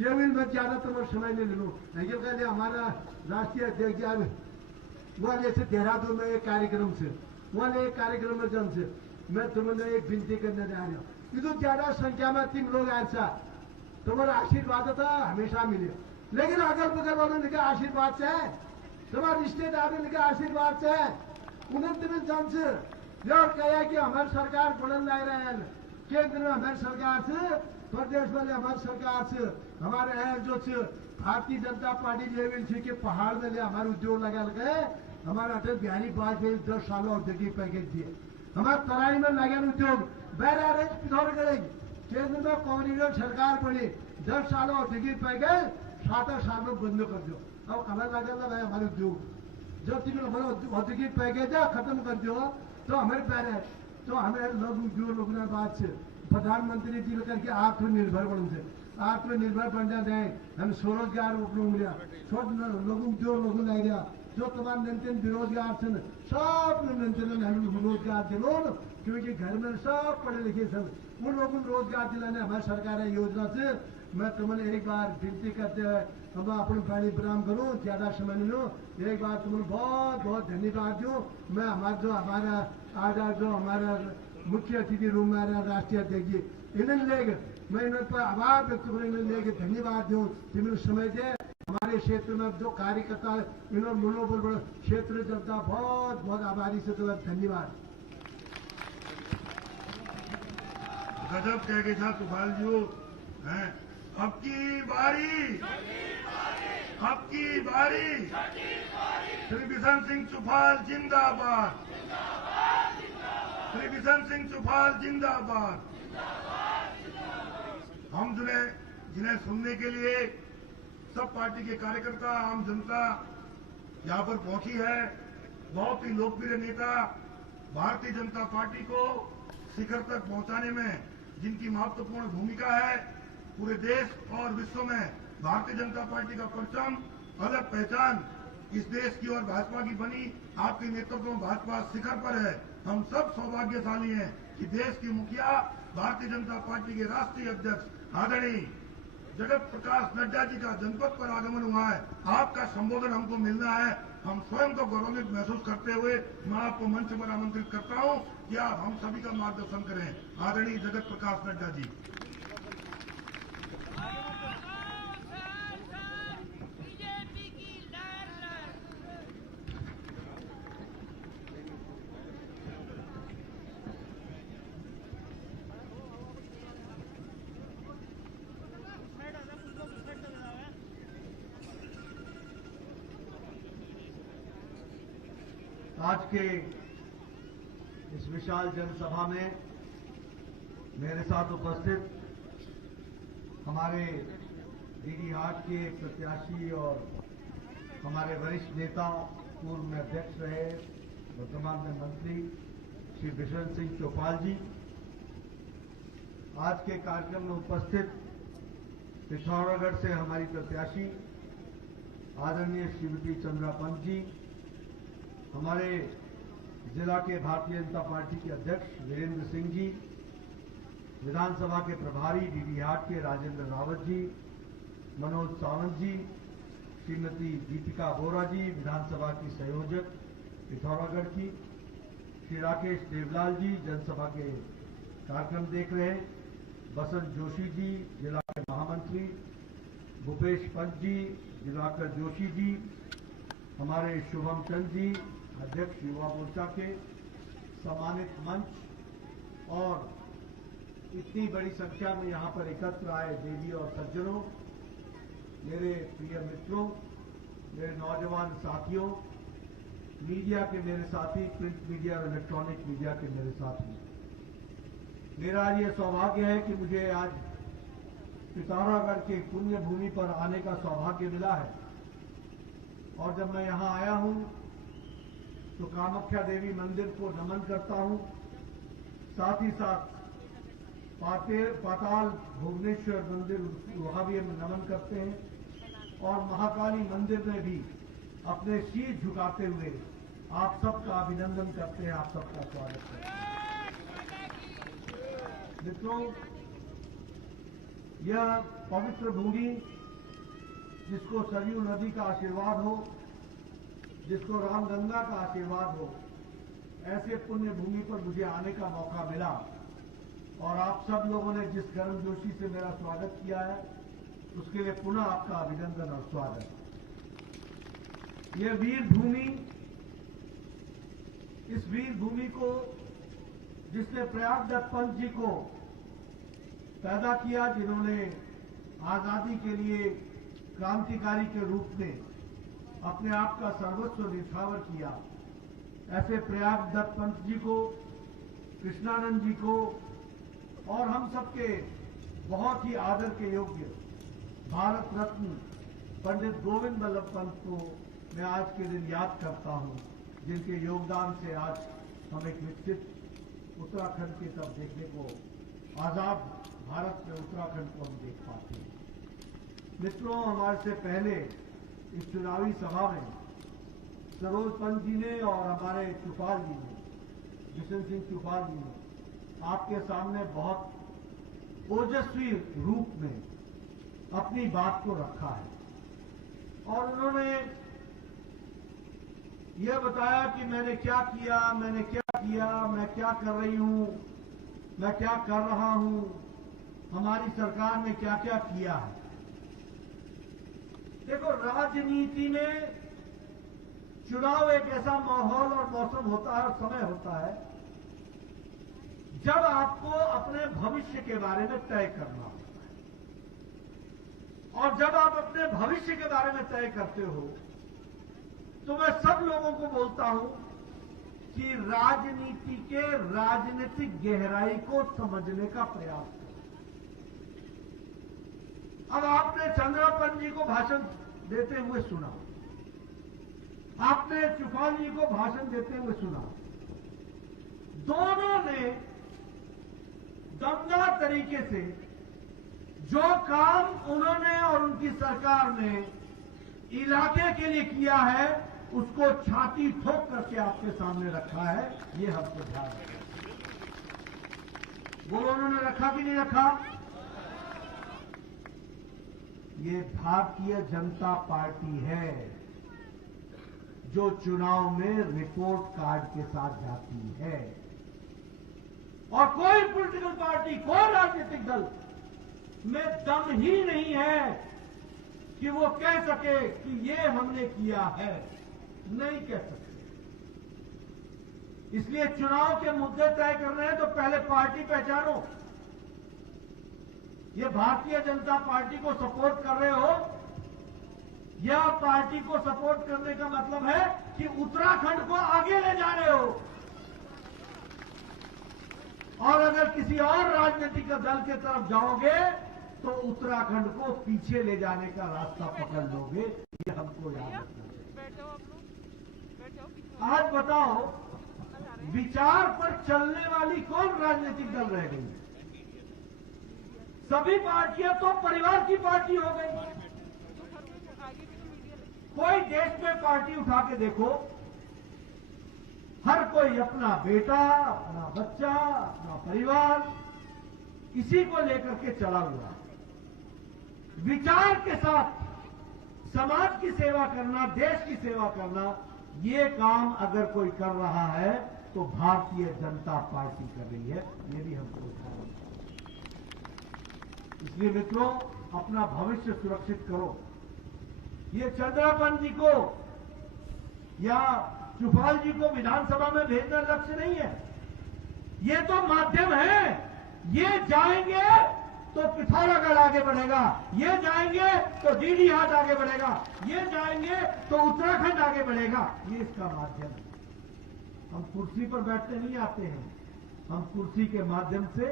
ये भी मैं ज्यादातर समय नहीं ले लूँ कहते हमारा राष्ट्रीय अध्यक्ष वहाँ जैसे देहरादून में एक कार्यक्रम से वहाँ एक कार्यक्रम में जन से मैं तुम्हें एक विनती करने जा रहा हूँ ये तो ज्यादा संख्या में 3 लोग ऐसा तुम्हारा आशीर्वाद था हमेशा मिले लेकिन अगल बगल वालों ने कहा आशीर्वाद से है तुम्हारे रिश्तेदारों ने कहा आशीर्वाद से है उन्हें तुम्हें जन से जो कहा कि हमारी सरकार बुलंद ला रहे हैं केंद्र में हमारी सरकार से प्रदेश वाले हमारी सरकार से हमारे जो भारतीय जनता पार्टी लेवल थी कि पहाड़ में हमारे उद्योग लगा गए हमारे अटल बिहारी वाजपेयी 10 साल औद्योगिक पैकेज दिए हमारे तराई में लगे उद्योग बैराज पिथौरागढ़ केंद्र में कांग्रेस सरकार बनी 10 साल औद्योगिक पैकेज 7 साल में बंद कर दो अब कलर लगे भाई हमारे उद्योग जब तुम हमारे औद्योगिक पैकेज है खत्म कर दो तो हमारे बैराज तो हमें लोग बात से प्रधानमंत्री जी करके आत्मनिर्भर बनते आत्मनिर्भर बनना नहीं हम स्वरोजगार मिला लोगों लाई दिया जो तमाम नंतन बेरोजगार थे सब नंतन हम रोजगार दिलो क्योंकि घर में सब पढ़े लिखे थे उन लोगों को रोजगार दिलाने हमारी सरकार योजना से मैं तुम्हें एक बार विनती करते हैं हम अपने पानी विराम करूँ ज्यादा समय नहीं लो एक बार तुम्हें बहुत बहुत धन्यवाद दूँ मैं हमारा आज जो हमारा मुख्य अतिथि रूम में राष्ट्रीय अध्यक्ष जी इन्हें लेकर मैं इन पर आभार व्यक्त करूँ इन्हें लेकर धन्यवाद दूँ जिन्होंने समय दे हमारे क्षेत्र में जो कार्यकर्ता इन्होंने मनोबल क्षेत्र जनता बहुत बहुत आभारी से तो धन्यवाद। गजब कह के साथ सुभाल जी हैं अब की बारी श्री बिशन सिंह चुफाल जिंदाबाद श्री बिशन सिंह चुफाल जिंदाबाद। हम जिन्हें सुनने के लिए सब पार्टी के कार्यकर्ता आम जनता यहाँ पर पहुंची है। बहुत ही लोकप्रिय नेता भारतीय जनता पार्टी को शिखर तक पहुंचाने में जिनकी महत्वपूर्ण भूमिका है पूरे देश और विश्व में भारतीय जनता पार्टी का परचम अलग पहचान इस देश की और भाजपा की बनी आपके नेतृत्व में भाजपा शिखर पर है। हम सब सौभाग्यशाली हैं कि देश की मुखिया भारतीय जनता पार्टी के राष्ट्रीय अध्यक्ष आदरणीय जगत प्रकाश नड्डा जी का जनपद पर आगमन हुआ है। आपका संबोधन हमको मिलना है। हम स्वयं को गौरवित महसूस करते हुए मैं आपको मंच पर आमंत्रित करता हूं कि आप हम सभी का मार्गदर्शन करें। आदरणीय जगत प्रकाश नड्डा जी। आज के इस विशाल जनसभा में मेरे साथ उपस्थित हमारे डीडी हाट के प्रत्याशी और हमारे वरिष्ठ नेता पूर्व में अध्यक्ष रहे वर्तमान में मंत्री श्री बिशन सिंह चौपाल जी, आज के कार्यक्रम में उपस्थित पिथौरागढ़ से हमारी प्रत्याशी आदरणीय श्रीमती चंद्रा पंत जी, हमारे जिला के भारतीय जनता पार्टी के अध्यक्ष वीरेंद्र सिंह जी, विधानसभा के प्रभारी डीडी हाट के राजेंद्र रावत जी, मनोज सावंत जी, श्रीमती दीपिका बोरा जी, विधानसभा की संयोजक पिथौरागढ़ की, श्री राकेश देवलाल जी जनसभा के कार्यक्रम देख रहे, बसंत जोशी जी जिला के महामंत्री, भूपेश पंत जी, दिवाकर जोशी जी, हमारे शुभम चंद जी अध्यक्ष युवा मोर्चा के, सम्मानित मंच और इतनी बड़ी संख्या में यहाँ पर एकत्र आए देवी और सज्जनों, मेरे प्रिय मित्रों, मेरे नौजवान साथियों, मीडिया के मेरे साथी, प्रिंट मीडिया और इलेक्ट्रॉनिक मीडिया के मेरे साथी, मेरा ये सौभाग्य है कि मुझे आज पिथौरागढ़ के पुण्य भूमि पर आने का सौभाग्य मिला है। और जब मैं यहाँ आया हूँ तो कामाख्या देवी मंदिर को नमन करता हूँ, साथ ही साथ पाताल भुवनेश्वर मंदिर वहाँ भी हम नमन करते हैं और महाकाली मंदिर में भी अपने शीश झुकाते हुए आप सबका अभिनंदन करते हैं, आप सबका स्वागत करते हैं। मित्रों, यह पवित्र भूमि जिसको सरयू नदी का आशीर्वाद हो, जिसको रामगंगा का आशीर्वाद हो, ऐसे पुण्य भूमि पर मुझे आने का मौका मिला और आप सब लोगों ने जिस गर्मजोशी से मेरा स्वागत किया है उसके लिए पुनः आपका अभिनंदन और स्वागत। यह वीर भूमि, इस वीर भूमि को जिसने प्रयाग दत्त पंत जी को पैदा किया, जिन्होंने आजादी के लिए क्रांतिकारी के रूप में अपने आप का सर्वस्व न्यौछावर किया, ऐसे प्रयाग दत्त पंत जी को, कृष्णानंद जी को और हम सबके बहुत ही आदर के योग्य भारत रत्न पंडित गोविंद वल्लभ पंत को मैं आज के दिन याद करता हूं, जिनके योगदान से आज हम एक विकसित उत्तराखंड की तरफ देखने को, आजाद भारत में उत्तराखंड को हम देख पाते हैं। मित्रों, हमारे से पहले इस चुनावी सभा में सरोज पंत जी ने और हमारे चुफाल जी ने, बिशन सिंह चुफाल जी ने आपके सामने बहुत ओजस्वी रूप में अपनी बात को रखा है और उन्होंने यह बताया कि मैंने क्या किया, मैं क्या कर रही हूं, मैं क्या कर रहा हूं, हमारी सरकार ने क्या क्या किया है। देखो, राजनीति में चुनाव एक ऐसा माहौल और मौसम होता है और समय होता है जब आपको अपने भविष्य के बारे में तय करना होता है। और जब आप अपने भविष्य के बारे में तय करते हो तो मैं सब लोगों को बोलता हूं कि राजनीति के राजनीतिक गहराई को समझने का प्रयास करें। अब आपने चंद्रापन जी को भाषण देते हुए सुना, आपने चुफाल जी को भाषण देते हुए सुना। दोनों ने दमदार तरीके से जो काम उन्होंने और उनकी सरकार ने इलाके के लिए किया है उसको छाती ठोक करके आपके सामने रखा है। ये हमको ध्यान रखना। बोलो, उन्होंने रखा कि नहीं रखा? ये भारतीय जनता पार्टी है जो चुनाव में रिपोर्ट कार्ड के साथ जाती है और कोई पॉलिटिकल पार्टी, कोई राजनीतिक दल में दम ही नहीं है कि वो कह सके कि ये हमने किया है। नहीं कह सकते। इसलिए चुनाव के मुद्दे तय करने हैं तो पहले पार्टी पहचानो। ये भारतीय जनता पार्टी को सपोर्ट कर रहे हो या पार्टी को सपोर्ट करने का मतलब है कि उत्तराखंड को आगे ले जा रहे हो। और अगर किसी और राजनीतिक दल के तरफ जाओगे तो उत्तराखंड को पीछे ले जाने का रास्ता पकड़ लोगे। ये हमको याद रखना चाहिए। आज बताओ, विचार पर चलने वाली कौन राजनीतिक दल रह गई? सभी पार्टियां तो परिवार की पार्टी हो गई। कोई देश में पार्टी उठा के देखो, हर कोई अपना बेटा, अपना बच्चा, अपना परिवार, इसी को लेकर के चला हुआ। विचार के साथ समाज की सेवा करना, देश की सेवा करना, ये काम अगर कोई कर रहा है तो भारतीय जनता पार्टी कर रही है। ये भी हमको ध्यान रखना। इसलिए मित्रों, अपना भविष्य सुरक्षित करो। ये चंद्रापन जी को या चुफाल जी को विधानसभा में भेजना लक्ष्य नहीं है। ये तो माध्यम है। ये जाएंगे तो पिथौरागढ़ आगे बढ़ेगा, ये जाएंगे तो डीडी हाट आगे बढ़ेगा, ये जाएंगे तो उत्तराखंड आगे बढ़ेगा। ये इसका माध्यम है। हम कुर्सी पर बैठने नहीं आते हैं, हम कुर्सी के माध्यम से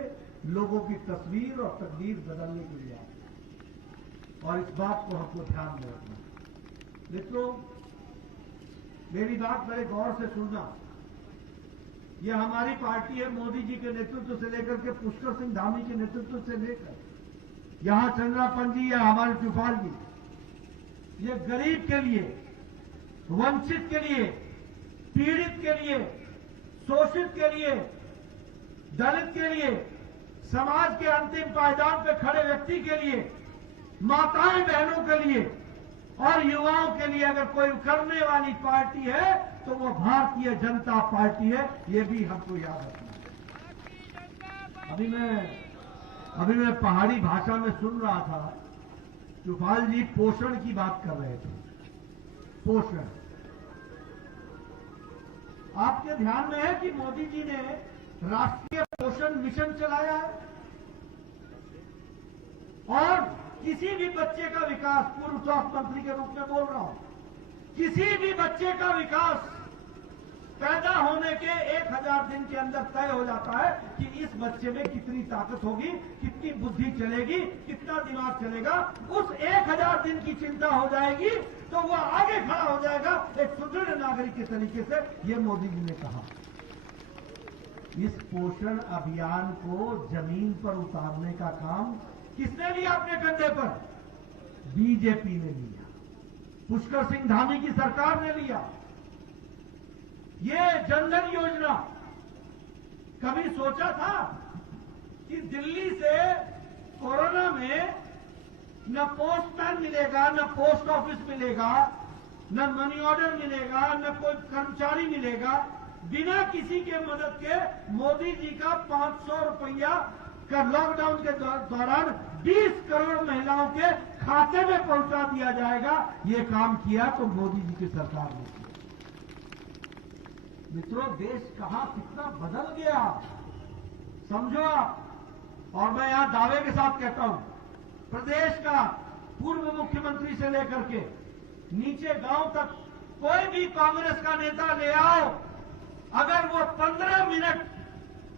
लोगों की तस्वीर और तकदीर बदलने के लिए आते हैं। और इस बात को हमको ध्यान में रखना। मित्रों, मेरी बात बड़े गौर से सुनना। यह हमारी पार्टी है, मोदी जी के नेतृत्व से लेकर के पुष्कर सिंह धामी के नेतृत्व से लेकर यहां चंद्रापन जी या हमारे चुफाल जी, ये गरीब के लिए, वंचित के लिए, पीड़ित के लिए, शोषित के लिए, दलित के लिए, समाज के अंतिम पायदान पर खड़े व्यक्ति के लिए, माताएं बहनों के लिए और युवाओं के लिए अगर कोई करने वाली पार्टी है तो वो भारतीय जनता पार्टी है। ये भी हमको याद रखना है। अभी मैं पहाड़ी भाषा में सुन रहा था, चुफाल जी पोषण की बात कर रहे थे। पोषण, आपके ध्यान में है कि मोदी जी ने राष्ट्रीय पोषण मिशन चलाया है और किसी भी बच्चे का विकास, पूर्व स्वास्थ्य मंत्री के रूप में बोल रहा हूं, किसी भी बच्चे का विकास पैदा होने के 1000 दिन के अंदर तय हो जाता है कि इस बच्चे में कितनी ताकत होगी, कितनी बुद्धि चलेगी, कितना दिमाग चलेगा। उस 1000 दिन की चिंता हो जाएगी तो वह आगे खड़ा हो जाएगा एक सुदृढ़ नागरिक के तरीके से। ये मोदी जी ने कहा। इस पोषण अभियान को जमीन पर उतारने का काम किसने लिया अपने कंधे पर? बीजेपी ने लिया, पुष्कर सिंह धामी की सरकार ने लिया। ये जनधन योजना कभी सोचा था कि दिल्ली से कोरोना में न पोस्टमैन मिलेगा, न पोस्ट ऑफिस मिलेगा, न मनी ऑर्डर मिलेगा, न कोई कर्मचारी मिलेगा, बिना किसी के मदद के मोदी जी का 500 रुपया का लॉकडाउन के दौरान 20 करोड़ महिलाओं के खाते में पहुंचा दिया जाएगा। ये काम किया तो मोदी जी की सरकार ने किया। मित्रों, देश कहां कितना बदल गया समझो आप। और मैं यहां दावे के साथ कहता हूं, प्रदेश का पूर्व मुख्यमंत्री से लेकर के नीचे गांव तक कोई भी कांग्रेस का नेता ले आओ, अगर वो 15 मिनट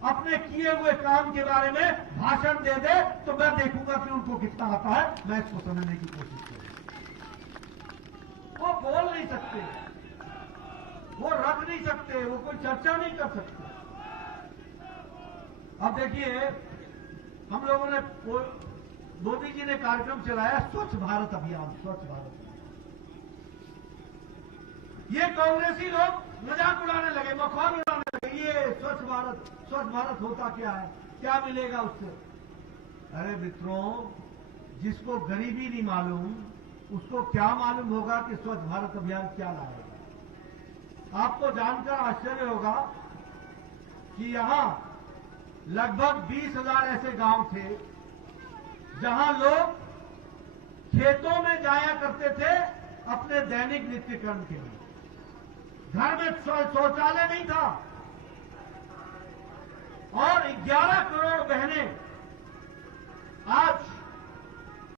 अपने किए हुए काम के बारे में भाषण दे दे तो मैं देखूंगा कि उनको कितना आता है। मैं इसको समझने की कोशिश करूंगा। वो बोल नहीं सकते, वो रख नहीं सकते, वो कोई चर्चा नहीं कर सकते। अब देखिए, हम लोगों ने मोदी जी ने कार्यक्रम चलाया स्वच्छ भारत अभियान। स्वच्छ भारत, ये कांग्रेसी लोग मजाक उड़ाने लगे, मखौल उड़ाने लगे। ये स्वच्छ भारत होता क्या है, क्या मिलेगा उससे? अरे मित्रों, जिसको गरीबी नहीं मालूम उसको क्या मालूम होगा कि स्वच्छ भारत अभियान क्या लाएगा। आपको जानकर आश्चर्य होगा कि यहां लगभग 20,000 ऐसे गांव थे जहां लोग खेतों में जाया करते थे अपने दैनिक नित्य कर्म के लिए। घर में शौचालय नहीं था और 11 करोड़ बहनें आज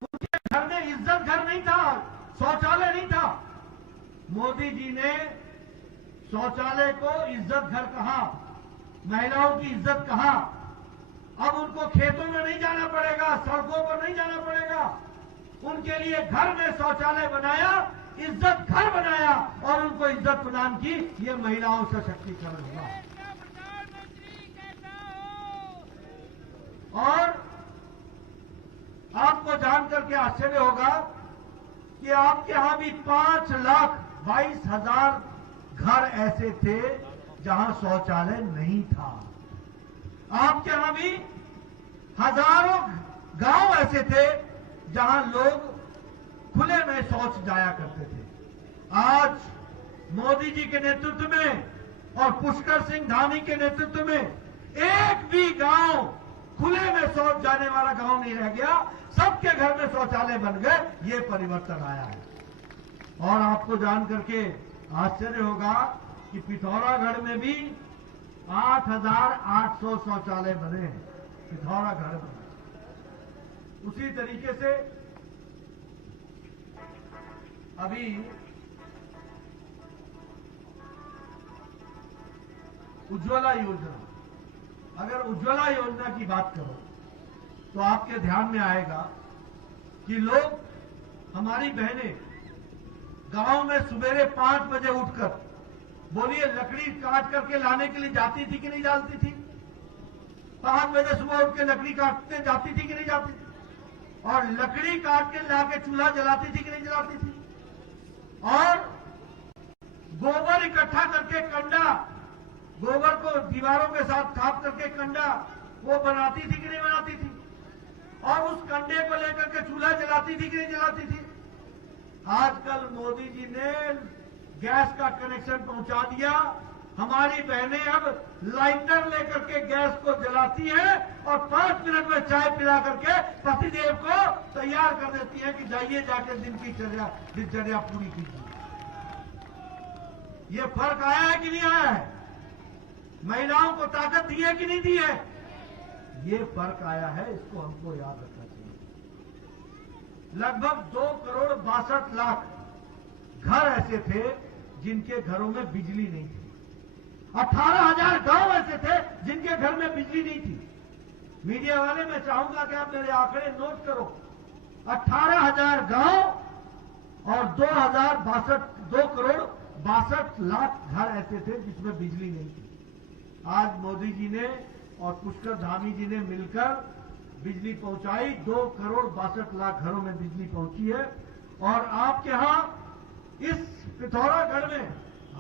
उनके घर में इज्जत घर नहीं था, शौचालय नहीं था। मोदी जी ने शौचालय को इज्जत घर कहा, महिलाओं की इज्जत कहा। अब उनको खेतों में नहीं जाना पड़ेगा, सड़कों पर नहीं जाना पड़ेगा, उनके लिए घर में शौचालय बनाया, इज्जत घर बनाया और उनको इज्जत प्रदान की। ये महिलाओं से सशक्तिकरण हुआ। और आपको जानकर के आश्चर्य होगा कि आपके यहां भी 5,22,000 घर ऐसे थे जहां शौचालय नहीं था। आपके यहां भी हजारों गांव ऐसे थे जहां लोग खुले में शौच जाया करते थे। आज मोदी जी के नेतृत्व में और पुष्कर सिंह धामी के नेतृत्व में एक भी गांव खुले में शौच जाने वाला गांव नहीं रह गया। सबके घर में शौचालय बन गए। ये परिवर्तन आया है। और आपको जान करके आश्चर्य होगा कि पिथौरागढ़ में भी 8,800 शौचालय बने हैं। पिथौरागढ़ में उसी तरीके से अभी उज्ज्वला योजना, अगर उज्ज्वला योजना की बात करो तो आपके ध्यान में आएगा कि लोग, हमारी बहनें गांव में सवेरे 5 बजे उठकर, बोलिए, लकड़ी काट करके लाने के लिए जाती थी कि नहीं जाती थी? 5 बजे सुबह उठ के लकड़ी काटते जाती थी कि नहीं जाती थी? और लकड़ी काट के लाके चूल्हा जलाती थी कि नहीं जलाती थी? और गोबर इकट्ठा करके कंडा, गोबर को दीवारों के साथ खाप करके कंडा वो बनाती थी कि नहीं बनाती थी? और उस कंडे को लेकर के चूल्हा जलाती थी कि नहीं जलाती थी? आजकल मोदी जी ने गैस का कनेक्शन पहुंचा दिया। हमारी बहनें अब लाइटर लेकर के गैस को जलाती हैं और 5 मिनट में चाय पिला करके पतिदेव को तैयार कर देती हैं कि जाइए जाके दिन की दिनचर्या पूरी कीजिए। ये फर्क आया है कि नहीं आया है? महिलाओं को ताकत दी है कि नहीं दी है? ये फर्क आया है। इसको हमको याद रखना चाहिए। लगभग 2,62,00,000 घर ऐसे थे जिनके घरों में बिजली नहीं थी। 18,000 गांव ऐसे थे जिनके घर में बिजली नहीं थी। मीडिया वाले, मैं चाहूंगा कि आप मेरे आंकड़े नोट करो। 18,000 गांव और 2,62,00,000 घर ऐसे थे जिसमें बिजली नहीं थी। आज मोदी जी ने और पुष्कर धामी जी ने मिलकर बिजली पहुंचाई। 2,62,00,000 घरों में बिजली पहुंची है। और आपके यहां इस पिथौरागढ़ में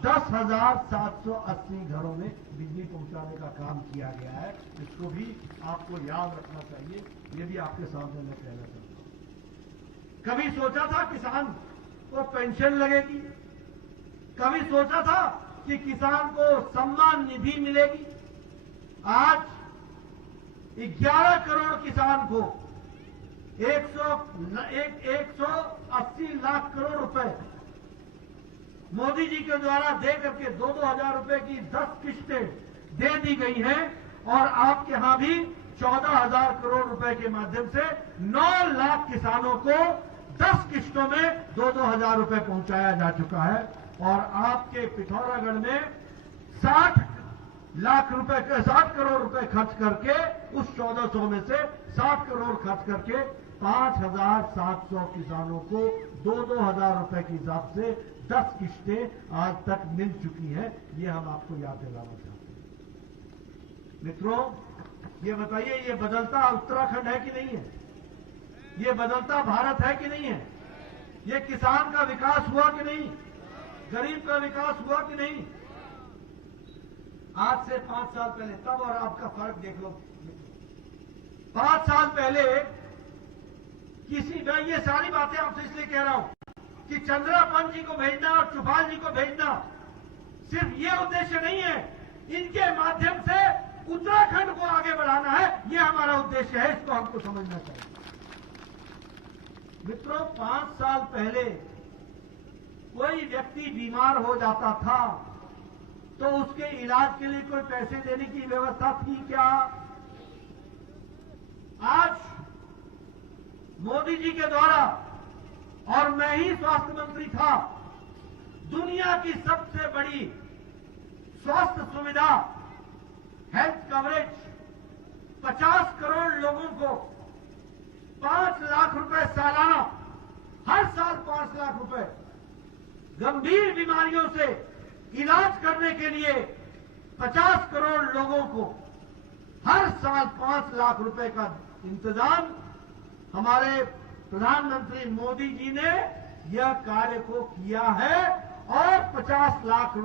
10,780 घरों में बिजली पहुंचाने का काम किया गया है। इसको भी आपको याद रखना चाहिए। ये भी आपके सामने मैं कहना चाहता हूं। कभी सोचा था किसान को पेंशन लगेगी? कभी सोचा था कि किसान को सम्मान निधि मिलेगी? आज 11 करोड़ किसान को 180 लाख करोड़ रुपए मोदी जी के द्वारा दे करके 2-2 हजार रुपए की 10 किस्तें दे दी गई हैं। और आपके यहां भी 14,000 करोड़ रुपए के माध्यम से 9 लाख किसानों को 10 किस्तों में 2-2 हजार रुपए पहुंचाया जा चुका है। और आपके पिथौरागढ़ में 60 करोड़ रुपए खर्च करके उस 1,400 में से 60 करोड़ खर्च करके 5,700 किसानों को 2-2 हजार रुपए के हिसाब से 10 किस्तें आज तक मिल चुकी हैं। ये हम आपको याद दिलाना चाहते हैं। मित्रों, ये बताइए, ये बदलता उत्तराखंड है कि नहीं है? ये बदलता भारत है कि नहीं है? ये किसान का विकास हुआ कि नहीं? गरीब का विकास हुआ कि नहीं? आज से 5 साल पहले तब और आपका फर्क देख लो। 5 साल पहले मैं ये सारी बातें आपसे इसलिए कह रहा हूं कि चंद्रापंत जी को भेजना और चुफाल जी को भेजना सिर्फ ये उद्देश्य नहीं है। इनके माध्यम से उत्तराखंड को आगे बढ़ाना है, ये हमारा उद्देश्य है। इसको हमको समझना चाहिए। मित्रों, 5 साल पहले कोई व्यक्ति बीमार हो जाता था तो उसके इलाज के लिए कोई पैसे देने की व्यवस्था थी क्या? आज मोदी जी के द्वारा, और मैं ही स्वास्थ्य मंत्री था, दुनिया की सबसे बड़ी स्वास्थ्य सुविधा हेल्थ कवरेज 50 करोड़ लोगों को 5 लाख रुपए सालाना, हर साल 5 लाख रुपए गंभीर बीमारियों से इलाज करने के लिए 50 करोड़ लोगों को हर साल 5 लाख रुपए का इंतजाम हमारे प्रधानमंत्री मोदी जी ने यह कार्य को किया है। और 5 लाख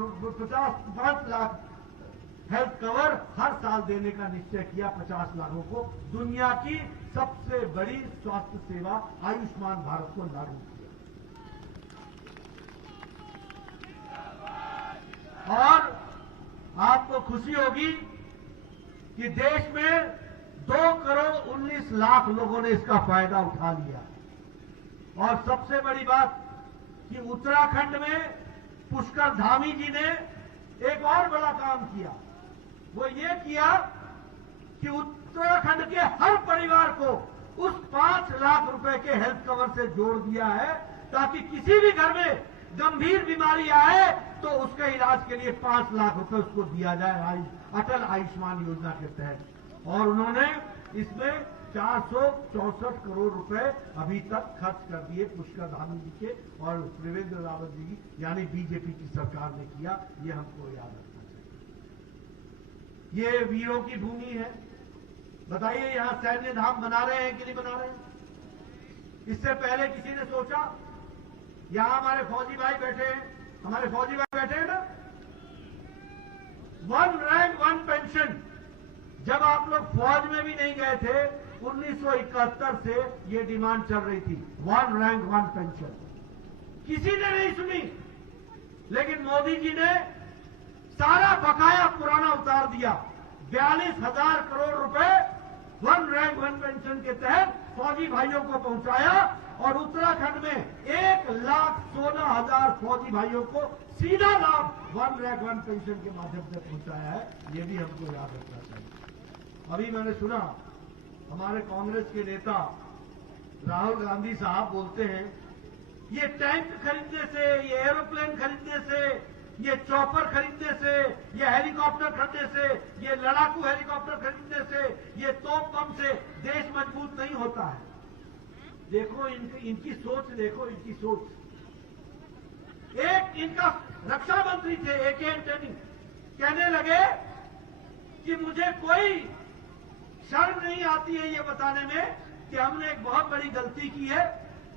हेल्थ कवर हर साल देने का निश्चय किया 50 लाखों को। दुनिया की सबसे बड़ी स्वास्थ्य सेवा आयुष्मान भारत को लागू किया। और आपको खुशी होगी कि देश में 2,19,00,000 लोगों ने इसका फायदा उठा लिया। और सबसे बड़ी बात कि उत्तराखंड में पुष्कर धामी जी ने एक और बड़ा काम किया। वो ये किया कि उत्तराखंड के हर परिवार को उस 5 लाख रुपए के हेल्थ कवर से जोड़ दिया है, ताकि किसी भी घर में गंभीर बीमारी आए तो उसके इलाज के लिए 5 लाख रुपए उसको दिया जाए अटल आयुष्मान योजना के तहत। और उन्होंने इसमें 464 करोड़ रुपए अभी तक खर्च कर दिए पुष्कर धामी जी के और त्रिवेंद्र रावत जी यानी बीजेपी की सरकार ने किया। ये हमको याद रखना चाहिए। ये वीरों की भूमि है। बताइए, यहां सैन्य धाम बना रहे हैं कि नहीं बना रहे हैं? इससे पहले किसी ने सोचा? यहां हमारे फौजी भाई बैठे हैं, हमारे फौजी भाई बैठे हैं ना। 1 रैंक 1 पेंशन जब आप लोग फौज में भी नहीं गए थे 1971 से ये डिमांड चल रही थी, 1 रैंक 1 पेंशन। किसी ने नहीं सुनी, लेकिन मोदी जी ने सारा बकाया पुराना उतार दिया। 42,000 करोड़ रुपए 1 रैंक 1 पेंशन के तहत फौजी भाइयों को पहुंचाया। और उत्तराखंड में 1,16,000 फौजी भाइयों को सीधा लाभ 1 रैंक 1 पेंशन के माध्यम से पहुंचाया है। ये भी हमको याद रखना चाहिए। अभी मैंने सुना हमारे कांग्रेस के नेता राहुल गांधी साहब बोलते हैं, ये टैंक खरीदने से, ये एरोप्लेन खरीदने से, ये चॉपर खरीदने से, ये हेलीकॉप्टर खरीदने से, ये लड़ाकू हेलीकॉप्टर खरीदने से, ये तोप बम से देश मजबूत नहीं होता है। देखो इनकी सोच, देखो इनकी सोच। एक इनका रक्षा मंत्री थे AK एंटनी, कहने लगे कि मुझे कोई शर्म नहीं आती है ये बताने में कि हमने एक बहुत बड़ी गलती की है।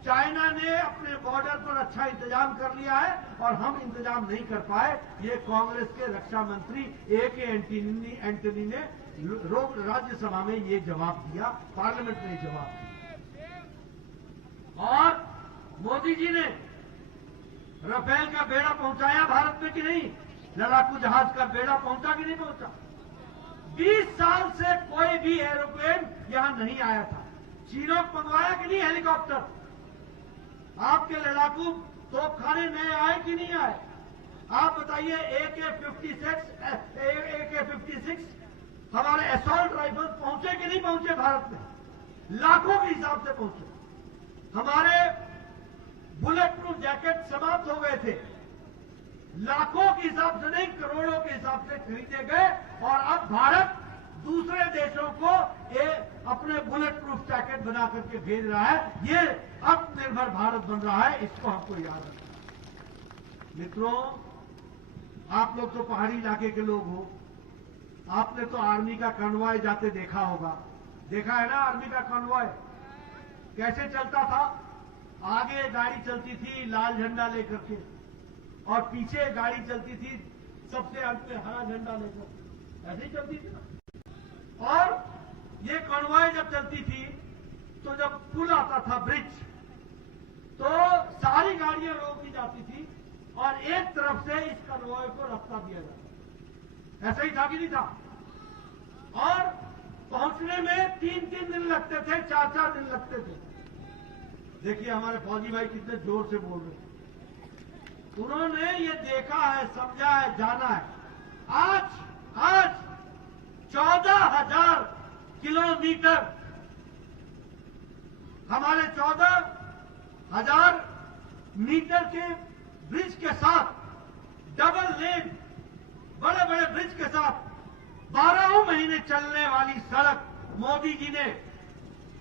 चाइना ने अपने बॉर्डर पर अच्छा इंतजाम कर लिया है और हम इंतजाम नहीं कर पाए। ये कांग्रेस के रक्षा मंत्री A.K. एंटनी ने राज्यसभा में ये जवाब दिया, पार्लियामेंट में जवाब दिया। और मोदी जी ने राफेल का बेड़ा पहुंचाया भारत में कि नहीं? लड़ाकू जहाज का बेड़ा पहुंचा कि नहीं पहुंचा? 20 साल से कोई भी एरोप्लेन यहां नहीं आया था। चीनों को मंगवाया कि नहीं हेलीकॉप्टर? आपके लड़ाकू तोपखाने नए आए कि नहीं आए? आप बताइए। AK-56 हमारे असॉल्ट राइफल पहुंचे कि नहीं पहुंचे भारत में? लाखों के हिसाब से पहुंचे। हमारे बुलेट प्रूफ जैकेट समाप्त हो गए थे, लाखों के हिसाब से नहीं करोड़ों के हिसाब से खरीदे गए और अब भारत दूसरे देशों को अपने बुलेट प्रूफ जैकेट बना करके भेज रहा है। ये आत्मनिर्भर भारत बन रहा है, इसको हमको याद रखना है। मित्रों, आप लोग तो पहाड़ी इलाके के लोग हो, आपने तो आर्मी का कॉन्वॉय जाते देखा होगा। देखा है ना आर्मी का कॉन्वॉय कैसे चलता था? आगे गाड़ी चलती थी लाल झंडा लेकर के और पीछे गाड़ी चलती थी सबसे अंत में हरा झंडा लेकर, ऐसे ही चलती थी ना। और ये कॉन्वॉय जब चलती थी तो जब पुल आता था ब्रिज, तो सारी गाड़ियां रोकी जाती थी और एक तरफ से इस कॉन्वॉय को रास्ता दिया जाता। ऐसा ही था कि नहीं था? और पहुंचने में 3-3 दिन लगते थे, 4-4 दिन लगते थे। देखिए हमारे फौजी भाई कितने जोर से बोल रहे हैं। उन्होंने ये देखा है, समझा है, जाना है। आज 14,000 किलोमीटर हमारे 14,000 मीटर के ब्रिज के साथ, डबल लेन बड़े बड़े ब्रिज के साथ 12 महीने चलने वाली सड़क मोदी जी ने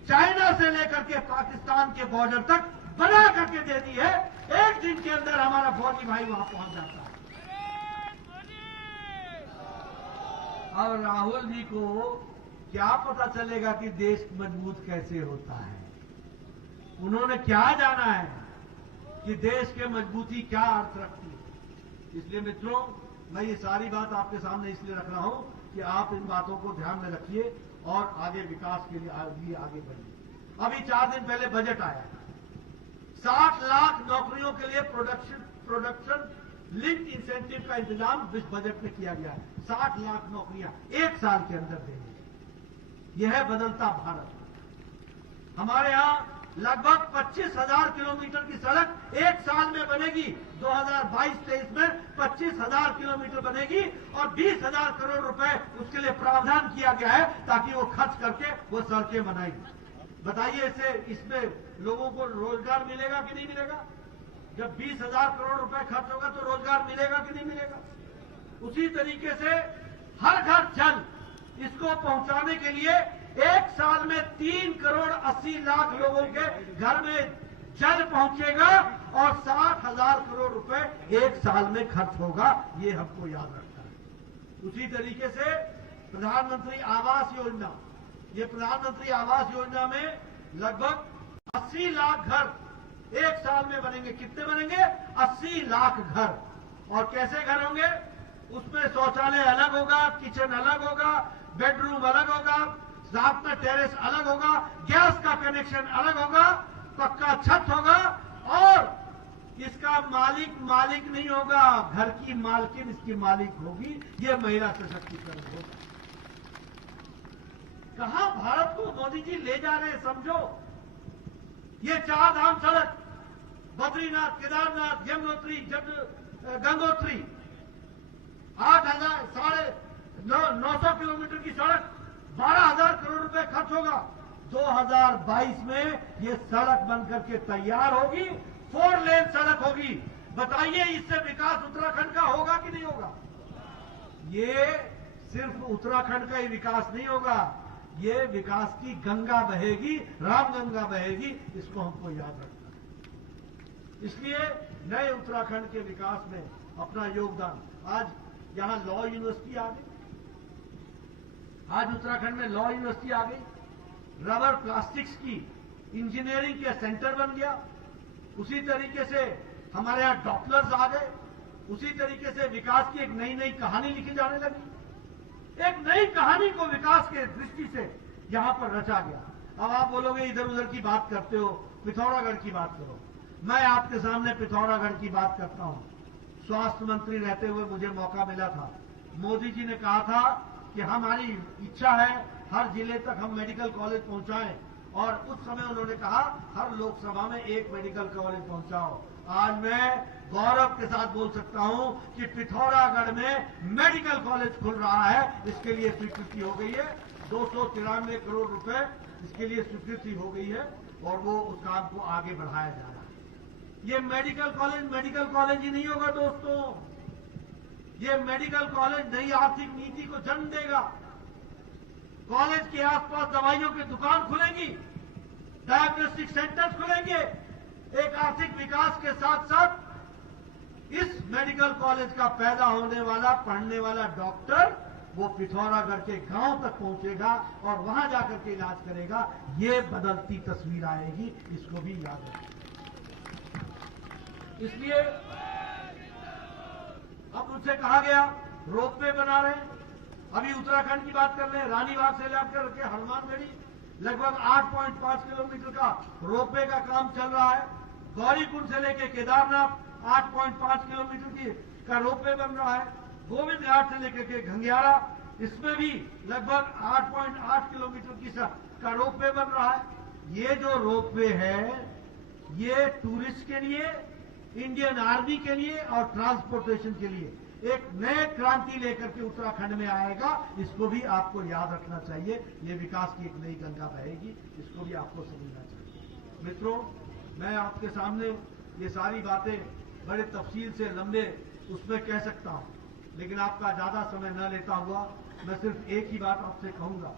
चाइना से लेकर के पाकिस्तान के बॉर्डर तक बना करके दे दी है। एक दिन के अंदर हमारा फौजी भाई वहां पहुंच जाता है। और राहुल जी को क्या पता चलेगा कि देश मजबूत कैसे होता है? उन्होंने क्या जाना है कि देश के मजबूती क्या अर्थ रखती है? इसलिए मित्रों, मैं ये सारी बात आपके सामने इसलिए रख रहा हूं कि आप इन बातों को ध्यान में रखिए और आगे विकास के लिए आगे बढ़िए। अभी 4 दिन पहले बजट आया, 60 लाख नौकरियों के लिए प्रोडक्शन लिंक्ड इंसेंटिव का इंतजाम इस बजट में किया गया है। 60 लाख नौकरियां 1 साल के अंदर देंगे। यह है बदलता भारत। हमारे यहां लगभग 25,000 किलोमीटर की सड़क 1 साल में बनेगी। 2022-23 में 25,000 किलोमीटर बनेगी और 20,000 करोड़ रुपए उसके लिए प्रावधान किया गया है ताकि वो खर्च करके वो सड़कें बनाएंगी। बताइए इसमें लोगों को रोजगार मिलेगा कि नहीं मिलेगा? जब 20,000 करोड़ रुपए खर्च होगा तो रोजगार मिलेगा कि नहीं मिलेगा? उसी तरीके से हर घर जल, इसको पहुंचाने के लिए 1 साल में 3 करोड़ 80 लाख लोगों के घर में जल पहुंचेगा और 60,000 करोड़ रुपए 1 साल में खर्च होगा। ये हमको याद रखना है। उसी तरीके से प्रधानमंत्री आवास योजना, ये प्रधानमंत्री आवास योजना में लगभग 80 लाख घर 1 साल में बनेंगे। कितने बनेंगे? 80 लाख घर। और कैसे घर होंगे? उसमें शौचालय अलग होगा, किचन अलग होगा, बेडरूम अलग होगा, साथ में टेरेस अलग होगा, गैस का कनेक्शन अलग होगा, पक्का छत होगा और इसका मालिक नहीं होगा, घर की मालकिन इसकी मालिक होगी। ये महिला सशक्तिकरण होगा। कहां भारत को मोदी जी ले जा रहे हैं समझो। ये 4 धाम सड़क, बद्रीनाथ, केदारनाथ, यमुनोत्री, गंगोत्री, 900 किलोमीटर की सड़क, 12,000 करोड़ रुपए खर्च होगा। 2022 में ये सड़क बनकर के तैयार होगी, 4 लेन सड़क होगी। बताइए इससे विकास उत्तराखंड का होगा कि नहीं होगा? ये सिर्फ उत्तराखंड का ही विकास नहीं होगा, ये विकास की गंगा बहेगी, रामगंगा बहेगी। इसको हमको याद रखना है। इसलिए नए उत्तराखंड के विकास में अपना योगदान, आज यहां लॉ यूनिवर्सिटी आ गई, आज उत्तराखंड में लॉ यूनिवर्सिटी आ गई, रबर प्लास्टिक्स की इंजीनियरिंग के सेंटर बन गया। उसी तरीके से हमारे यहाँ डॉप्लर्स आ गए। उसी तरीके से विकास की एक नई नई कहानी लिखी जाने लगी। एक नई कहानी को विकास के दृष्टि से यहां पर रचा गया। अब आप बोलोगे इधर उधर की बात करते हो, पिथौरागढ़ की बात करो। मैं आपके सामने पिथौरागढ़ की बात करता हूं। स्वास्थ्य मंत्री रहते हुए मुझे मौका मिला था। मोदी जी ने कहा था कि हमारी इच्छा है हर जिले तक हम मेडिकल कॉलेज पहुंचाएं, और उस समय उन्होंने कहा हर लोकसभा में एक मेडिकल कॉलेज पहुंचाओ। आज मैं गौरव के साथ बोल सकता हूं कि पिथौरागढ़ में मेडिकल कॉलेज खुल रहा है। इसके लिए स्वीकृति हो गई है, 293 करोड़ रुपए इसके लिए स्वीकृति हो गई है, और वो उस काम को आगे बढ़ाया जा रहा है। ये मेडिकल कॉलेज ही नहीं होगा दोस्तों, ये मेडिकल कॉलेज नई आर्थिक नीति को जन्म देगा। कॉलेज के आसपास दवाइयों की दुकान खुलेंगी, डायग्नोस्टिक सेंटर्स खुलेंगे। एक आर्थिक विकास के साथ साथ इस मेडिकल कॉलेज का पैदा होने वाला, पढ़ने वाला डॉक्टर वो पिथौरागढ़ के गांव तक पहुंचेगा और वहां जाकर के इलाज करेगा। ये बदलती तस्वीर आएगी, इसको भी याद रखें। इसलिए अब उनसे कहा गया रोपवे बना रहे हैं। अभी उत्तराखंड की बात कर रहे हैं, रानीबाग से लेकर के हनुमानगढ़ी लगभग 8.5 किलोमीटर का रोपवे का काम चल रहा है। गौरीकुंड से लेकर केदारनाथ 8.5 किलोमीटर का रोपवे बन रहा है। गोविंद घाट से लेकर के घंगियारा, इसमें भी लगभग 8.8 किलोमीटर का रोपवे बन रहा है। ये जो रोपवे है ये टूरिस्ट के लिए, इंडियन आर्मी के लिए और ट्रांसपोर्टेशन के लिए एक नए क्रांति लेकर के उत्तराखंड में आएगा। इसको भी आपको याद रखना चाहिए। ये विकास की एक नई गंगा बहेगी, इसको भी आपको समझना चाहिए। मित्रों, मैं आपके सामने ये सारी बातें बड़े तफसील से लंबे उसमें कह सकता हूं, लेकिन आपका ज्यादा समय न लेता हुआ मैं सिर्फ एक ही बात आपसे कहूंगा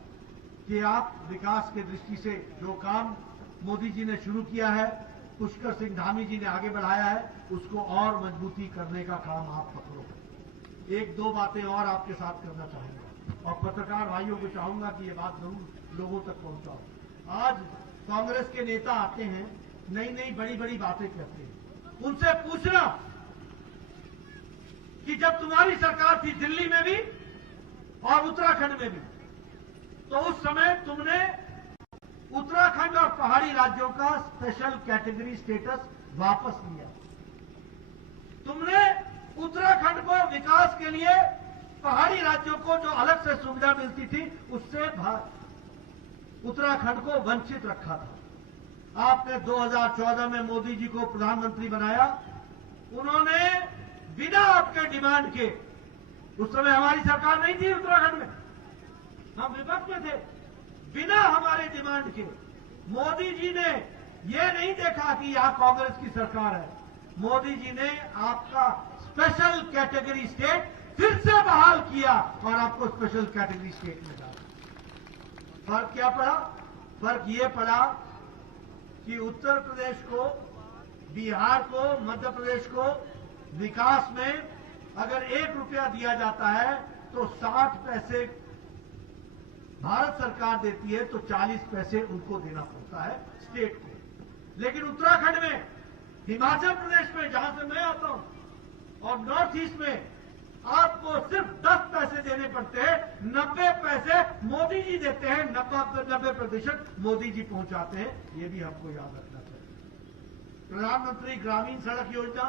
कि आप विकास के दृष्टि से जो काम मोदी जी ने शुरू किया है, पुष्कर सिंह धामी जी ने आगे बढ़ाया है, उसको और मजबूती करने का काम आप पकड़ो। एक दो बातें और आपके साथ करना चाहूंगा और पत्रकार भाइयों को चाहूंगा कि ये बात जरूर लोगों तक पहुंचाओ। आज कांग्रेस के नेता आते हैं, नई नई बड़ी बड़ी बातें कहते हैं। उनसे पूछना कि जब तुम्हारी सरकार थी दिल्ली में भी और उत्तराखंड में भी, तो उस समय तुमने उत्तराखंड और पहाड़ी राज्यों का स्पेशल कैटेगरी स्टेटस वापस लिया। तुमने उत्तराखंड को विकास के लिए पहाड़ी राज्यों को जो अलग से सुविधा मिलती थी उससे उत्तराखंड को वंचित रखा था। आपने 2014 में मोदी जी को प्रधानमंत्री बनाया। उन्होंने बिना आपके डिमांड के, उस समय हमारी सरकार नहीं थी उत्तराखंड में, हम विपक्ष में थे, बिना हमारे डिमांड के मोदी जी ने ये नहीं देखा कि यहां कांग्रेस की सरकार है, मोदी जी ने आपका स्पेशल कैटेगरी स्टेट फिर से बहाल किया और आपको स्पेशल कैटेगरी स्टेट में डाला। फर्क क्या पड़ा? फर्क ये पड़ा कि उत्तर प्रदेश को, बिहार को, मध्य प्रदेश को विकास में अगर 1 रुपया दिया जाता है तो 60 पैसे भारत सरकार देती है, तो 40 पैसे उनको देना पड़ता है स्टेट को। लेकिन उत्तराखंड में, हिमाचल प्रदेश में जहां से मैं आता हूं, और नॉर्थ ईस्ट में आपको सिर्फ 10 पैसे देने पड़ते हैं। 90 पैसे मोदी जी देते हैं, 90% मोदी जी पहुंचाते हैं। ये भी हमको याद रखना चाहिए। प्रधानमंत्री ग्रामीण सड़क योजना,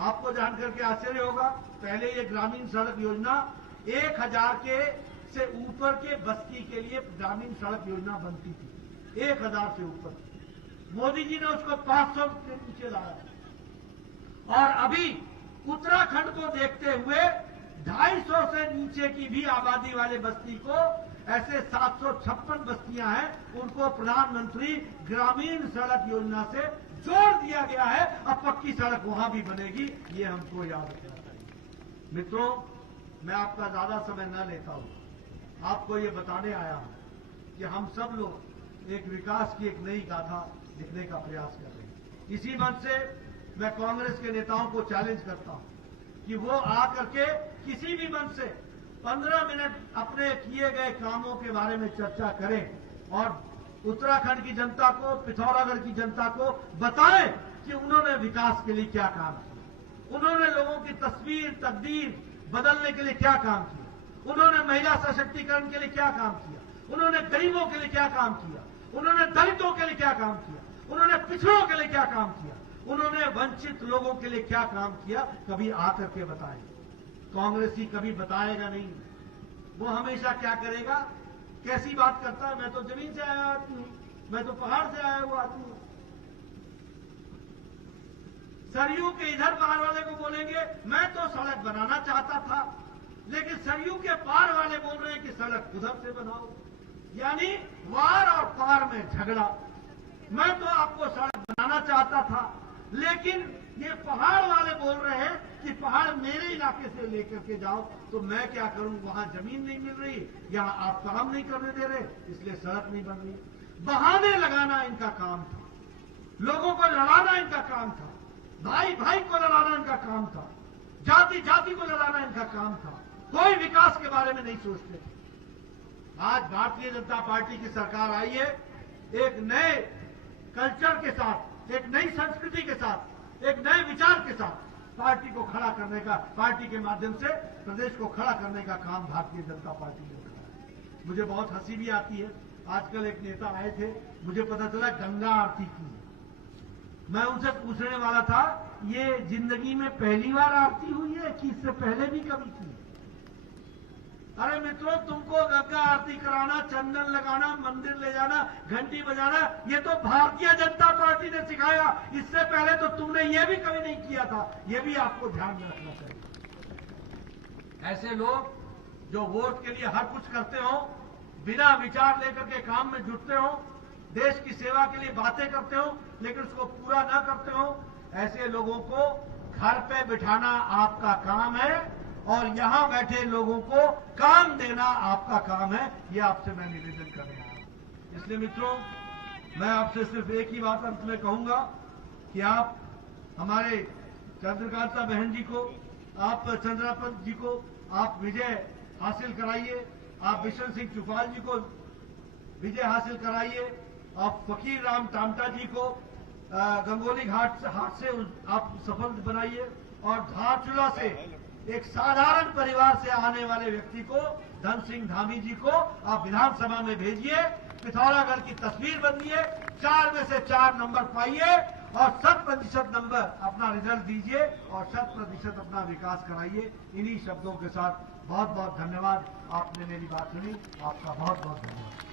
आपको जानकर के आश्चर्य होगा, पहले ये ग्रामीण सड़क योजना 1000 के से ऊपर के बस्ती के लिए ग्रामीण सड़क योजना बनती थी, 1000 से ऊपर। मोदी जी ने उसको 500 के नीचे लाया, और अभी उत्तराखंड को देखते हुए 250 से नीचे की भी आबादी वाले बस्ती को, ऐसे 756 बस्तियां हैं, उनको प्रधानमंत्री ग्रामीण सड़क योजना से जोड़ दिया गया है। अब पक्की सड़क वहां भी बनेगी, ये हमको याद रखना चाहिए। मित्रों, मैं आपका ज्यादा समय न लेता हूं, आपको ये बताने आया हूं कि हम सब लोग एक विकास की एक नई गाथा लिखने का प्रयास कर रहे हैं। इसी मंच से मैं कांग्रेस के नेताओं को चैलेंज करता हूं कि वो आकर के किसी भी मंच से 15 मिनट अपने किए गए कामों के बारे में चर्चा करें और उत्तराखंड की जनता को, पिथौरागढ़ की जनता को बताएं कि उन्होंने विकास के लिए क्या काम किया, उन्होंने लोगों की तस्वीर तकदीर बदलने के लिए क्या काम किया, उन्होंने महिला सशक्तिकरण के लिए क्या काम किया, उन्होंने गरीबों के लिए क्या काम किया, उन्होंने दलितों के लिए क्या काम किया, उन्होंने पिछड़ों के लिए क्या काम किया, उन्होंने वंचित लोगों के लिए क्या काम किया, कभी आकर के बताएं। कांग्रेसी कभी बताएगा नहीं। वो हमेशा क्या करेगा, कैसी बात करता है, मैं तो जमीन से आया आदमी हूं, मैं तो पहाड़ से आया हुआ आदमी हूं। सरयू के इधर पार वाले को बोलेंगे मैं तो सड़क बनाना चाहता था, लेकिन सरयू के पार वाले बोल रहे हैं कि सड़क उधर से बनाओ, यानी वार और पार में झगड़ा। मैं तो आपको सड़क बनाना चाहता था, लेकिन ये पहाड़ वाले बोल रहे हैं कि पहाड़ मेरे इलाके से लेकर के जाओ, तो मैं क्या करूं, वहां जमीन नहीं मिल रही, यहां आप काम नहीं करने दे रहे, इसलिए सड़क नहीं बन रही। बहाने लगाना इनका काम था, लोगों को लड़ाना इनका काम था, भाई भाई को लड़ाना इनका काम था, जाति जाति को लड़ाना इनका काम था, कोई विकास के बारे में नहीं सोचते थे। आज भारतीय जनता पार्टी की सरकार आई है, एक नए कल्चर के साथ, एक नई संस्कृति के साथ, एक नए विचार के साथ पार्टी को खड़ा करने का, पार्टी के माध्यम से प्रदेश को खड़ा करने का काम भारतीय जनता पार्टी ने किया। मुझे बहुत हंसी भी आती है। आजकल एक नेता आए थे, मुझे पता चला गंगा आरती की। मैं उनसे पूछने वाला था, ये जिंदगी में पहली बार आरती हुई है कि इससे पहले भी कभी की? अरे मित्रों, तुमको गंगा आरती कराना, चंदन लगाना, मंदिर ले जाना, घंटी बजाना, ये तो भारतीय जनता पार्टी ने सिखाया। इससे पहले तो तुमने ये भी कभी नहीं किया था। ये भी आपको ध्यान में रखना चाहिए। ऐसे लोग जो वोट के लिए हर कुछ करते हो, बिना विचार लेकर के काम में जुटते हो, देश की सेवा के लिए बातें करते हो लेकिन उसको पूरा न करते हो, ऐसे लोगों को घर पे बिठाना आपका काम है और यहां बैठे लोगों को काम देना आपका काम है। ये आपसे मैं निवेदन कर रहा हूं। इसलिए मित्रों, मैं आपसे सिर्फ एक ही बात अंत में कहूंगा कि आप हमारे चंद्रकांता बहन जी को, आप चंद्रापत जी को आप विजय हासिल कराइए, आप बिशन सिंह चुफाल जी को विजय हासिल कराइए, आप फकीर राम टामटा जी को गंगोली घाट से आप सफल बनाइए और धारचूला से एक साधारण परिवार से आने वाले व्यक्ति को, धन सिंह धामी जी को आप विधानसभा में भेजिए, पिथौरागढ़ की तस्वीर बदलिए, 4 में से 4 नंबर पाइए और 100% नंबर अपना रिजल्ट दीजिए और 100% अपना विकास कराइए। इन्हीं शब्दों के साथ बहुत बहुत धन्यवाद। आपने मेरी बात सुनी, आपका बहुत बहुत धन्यवाद।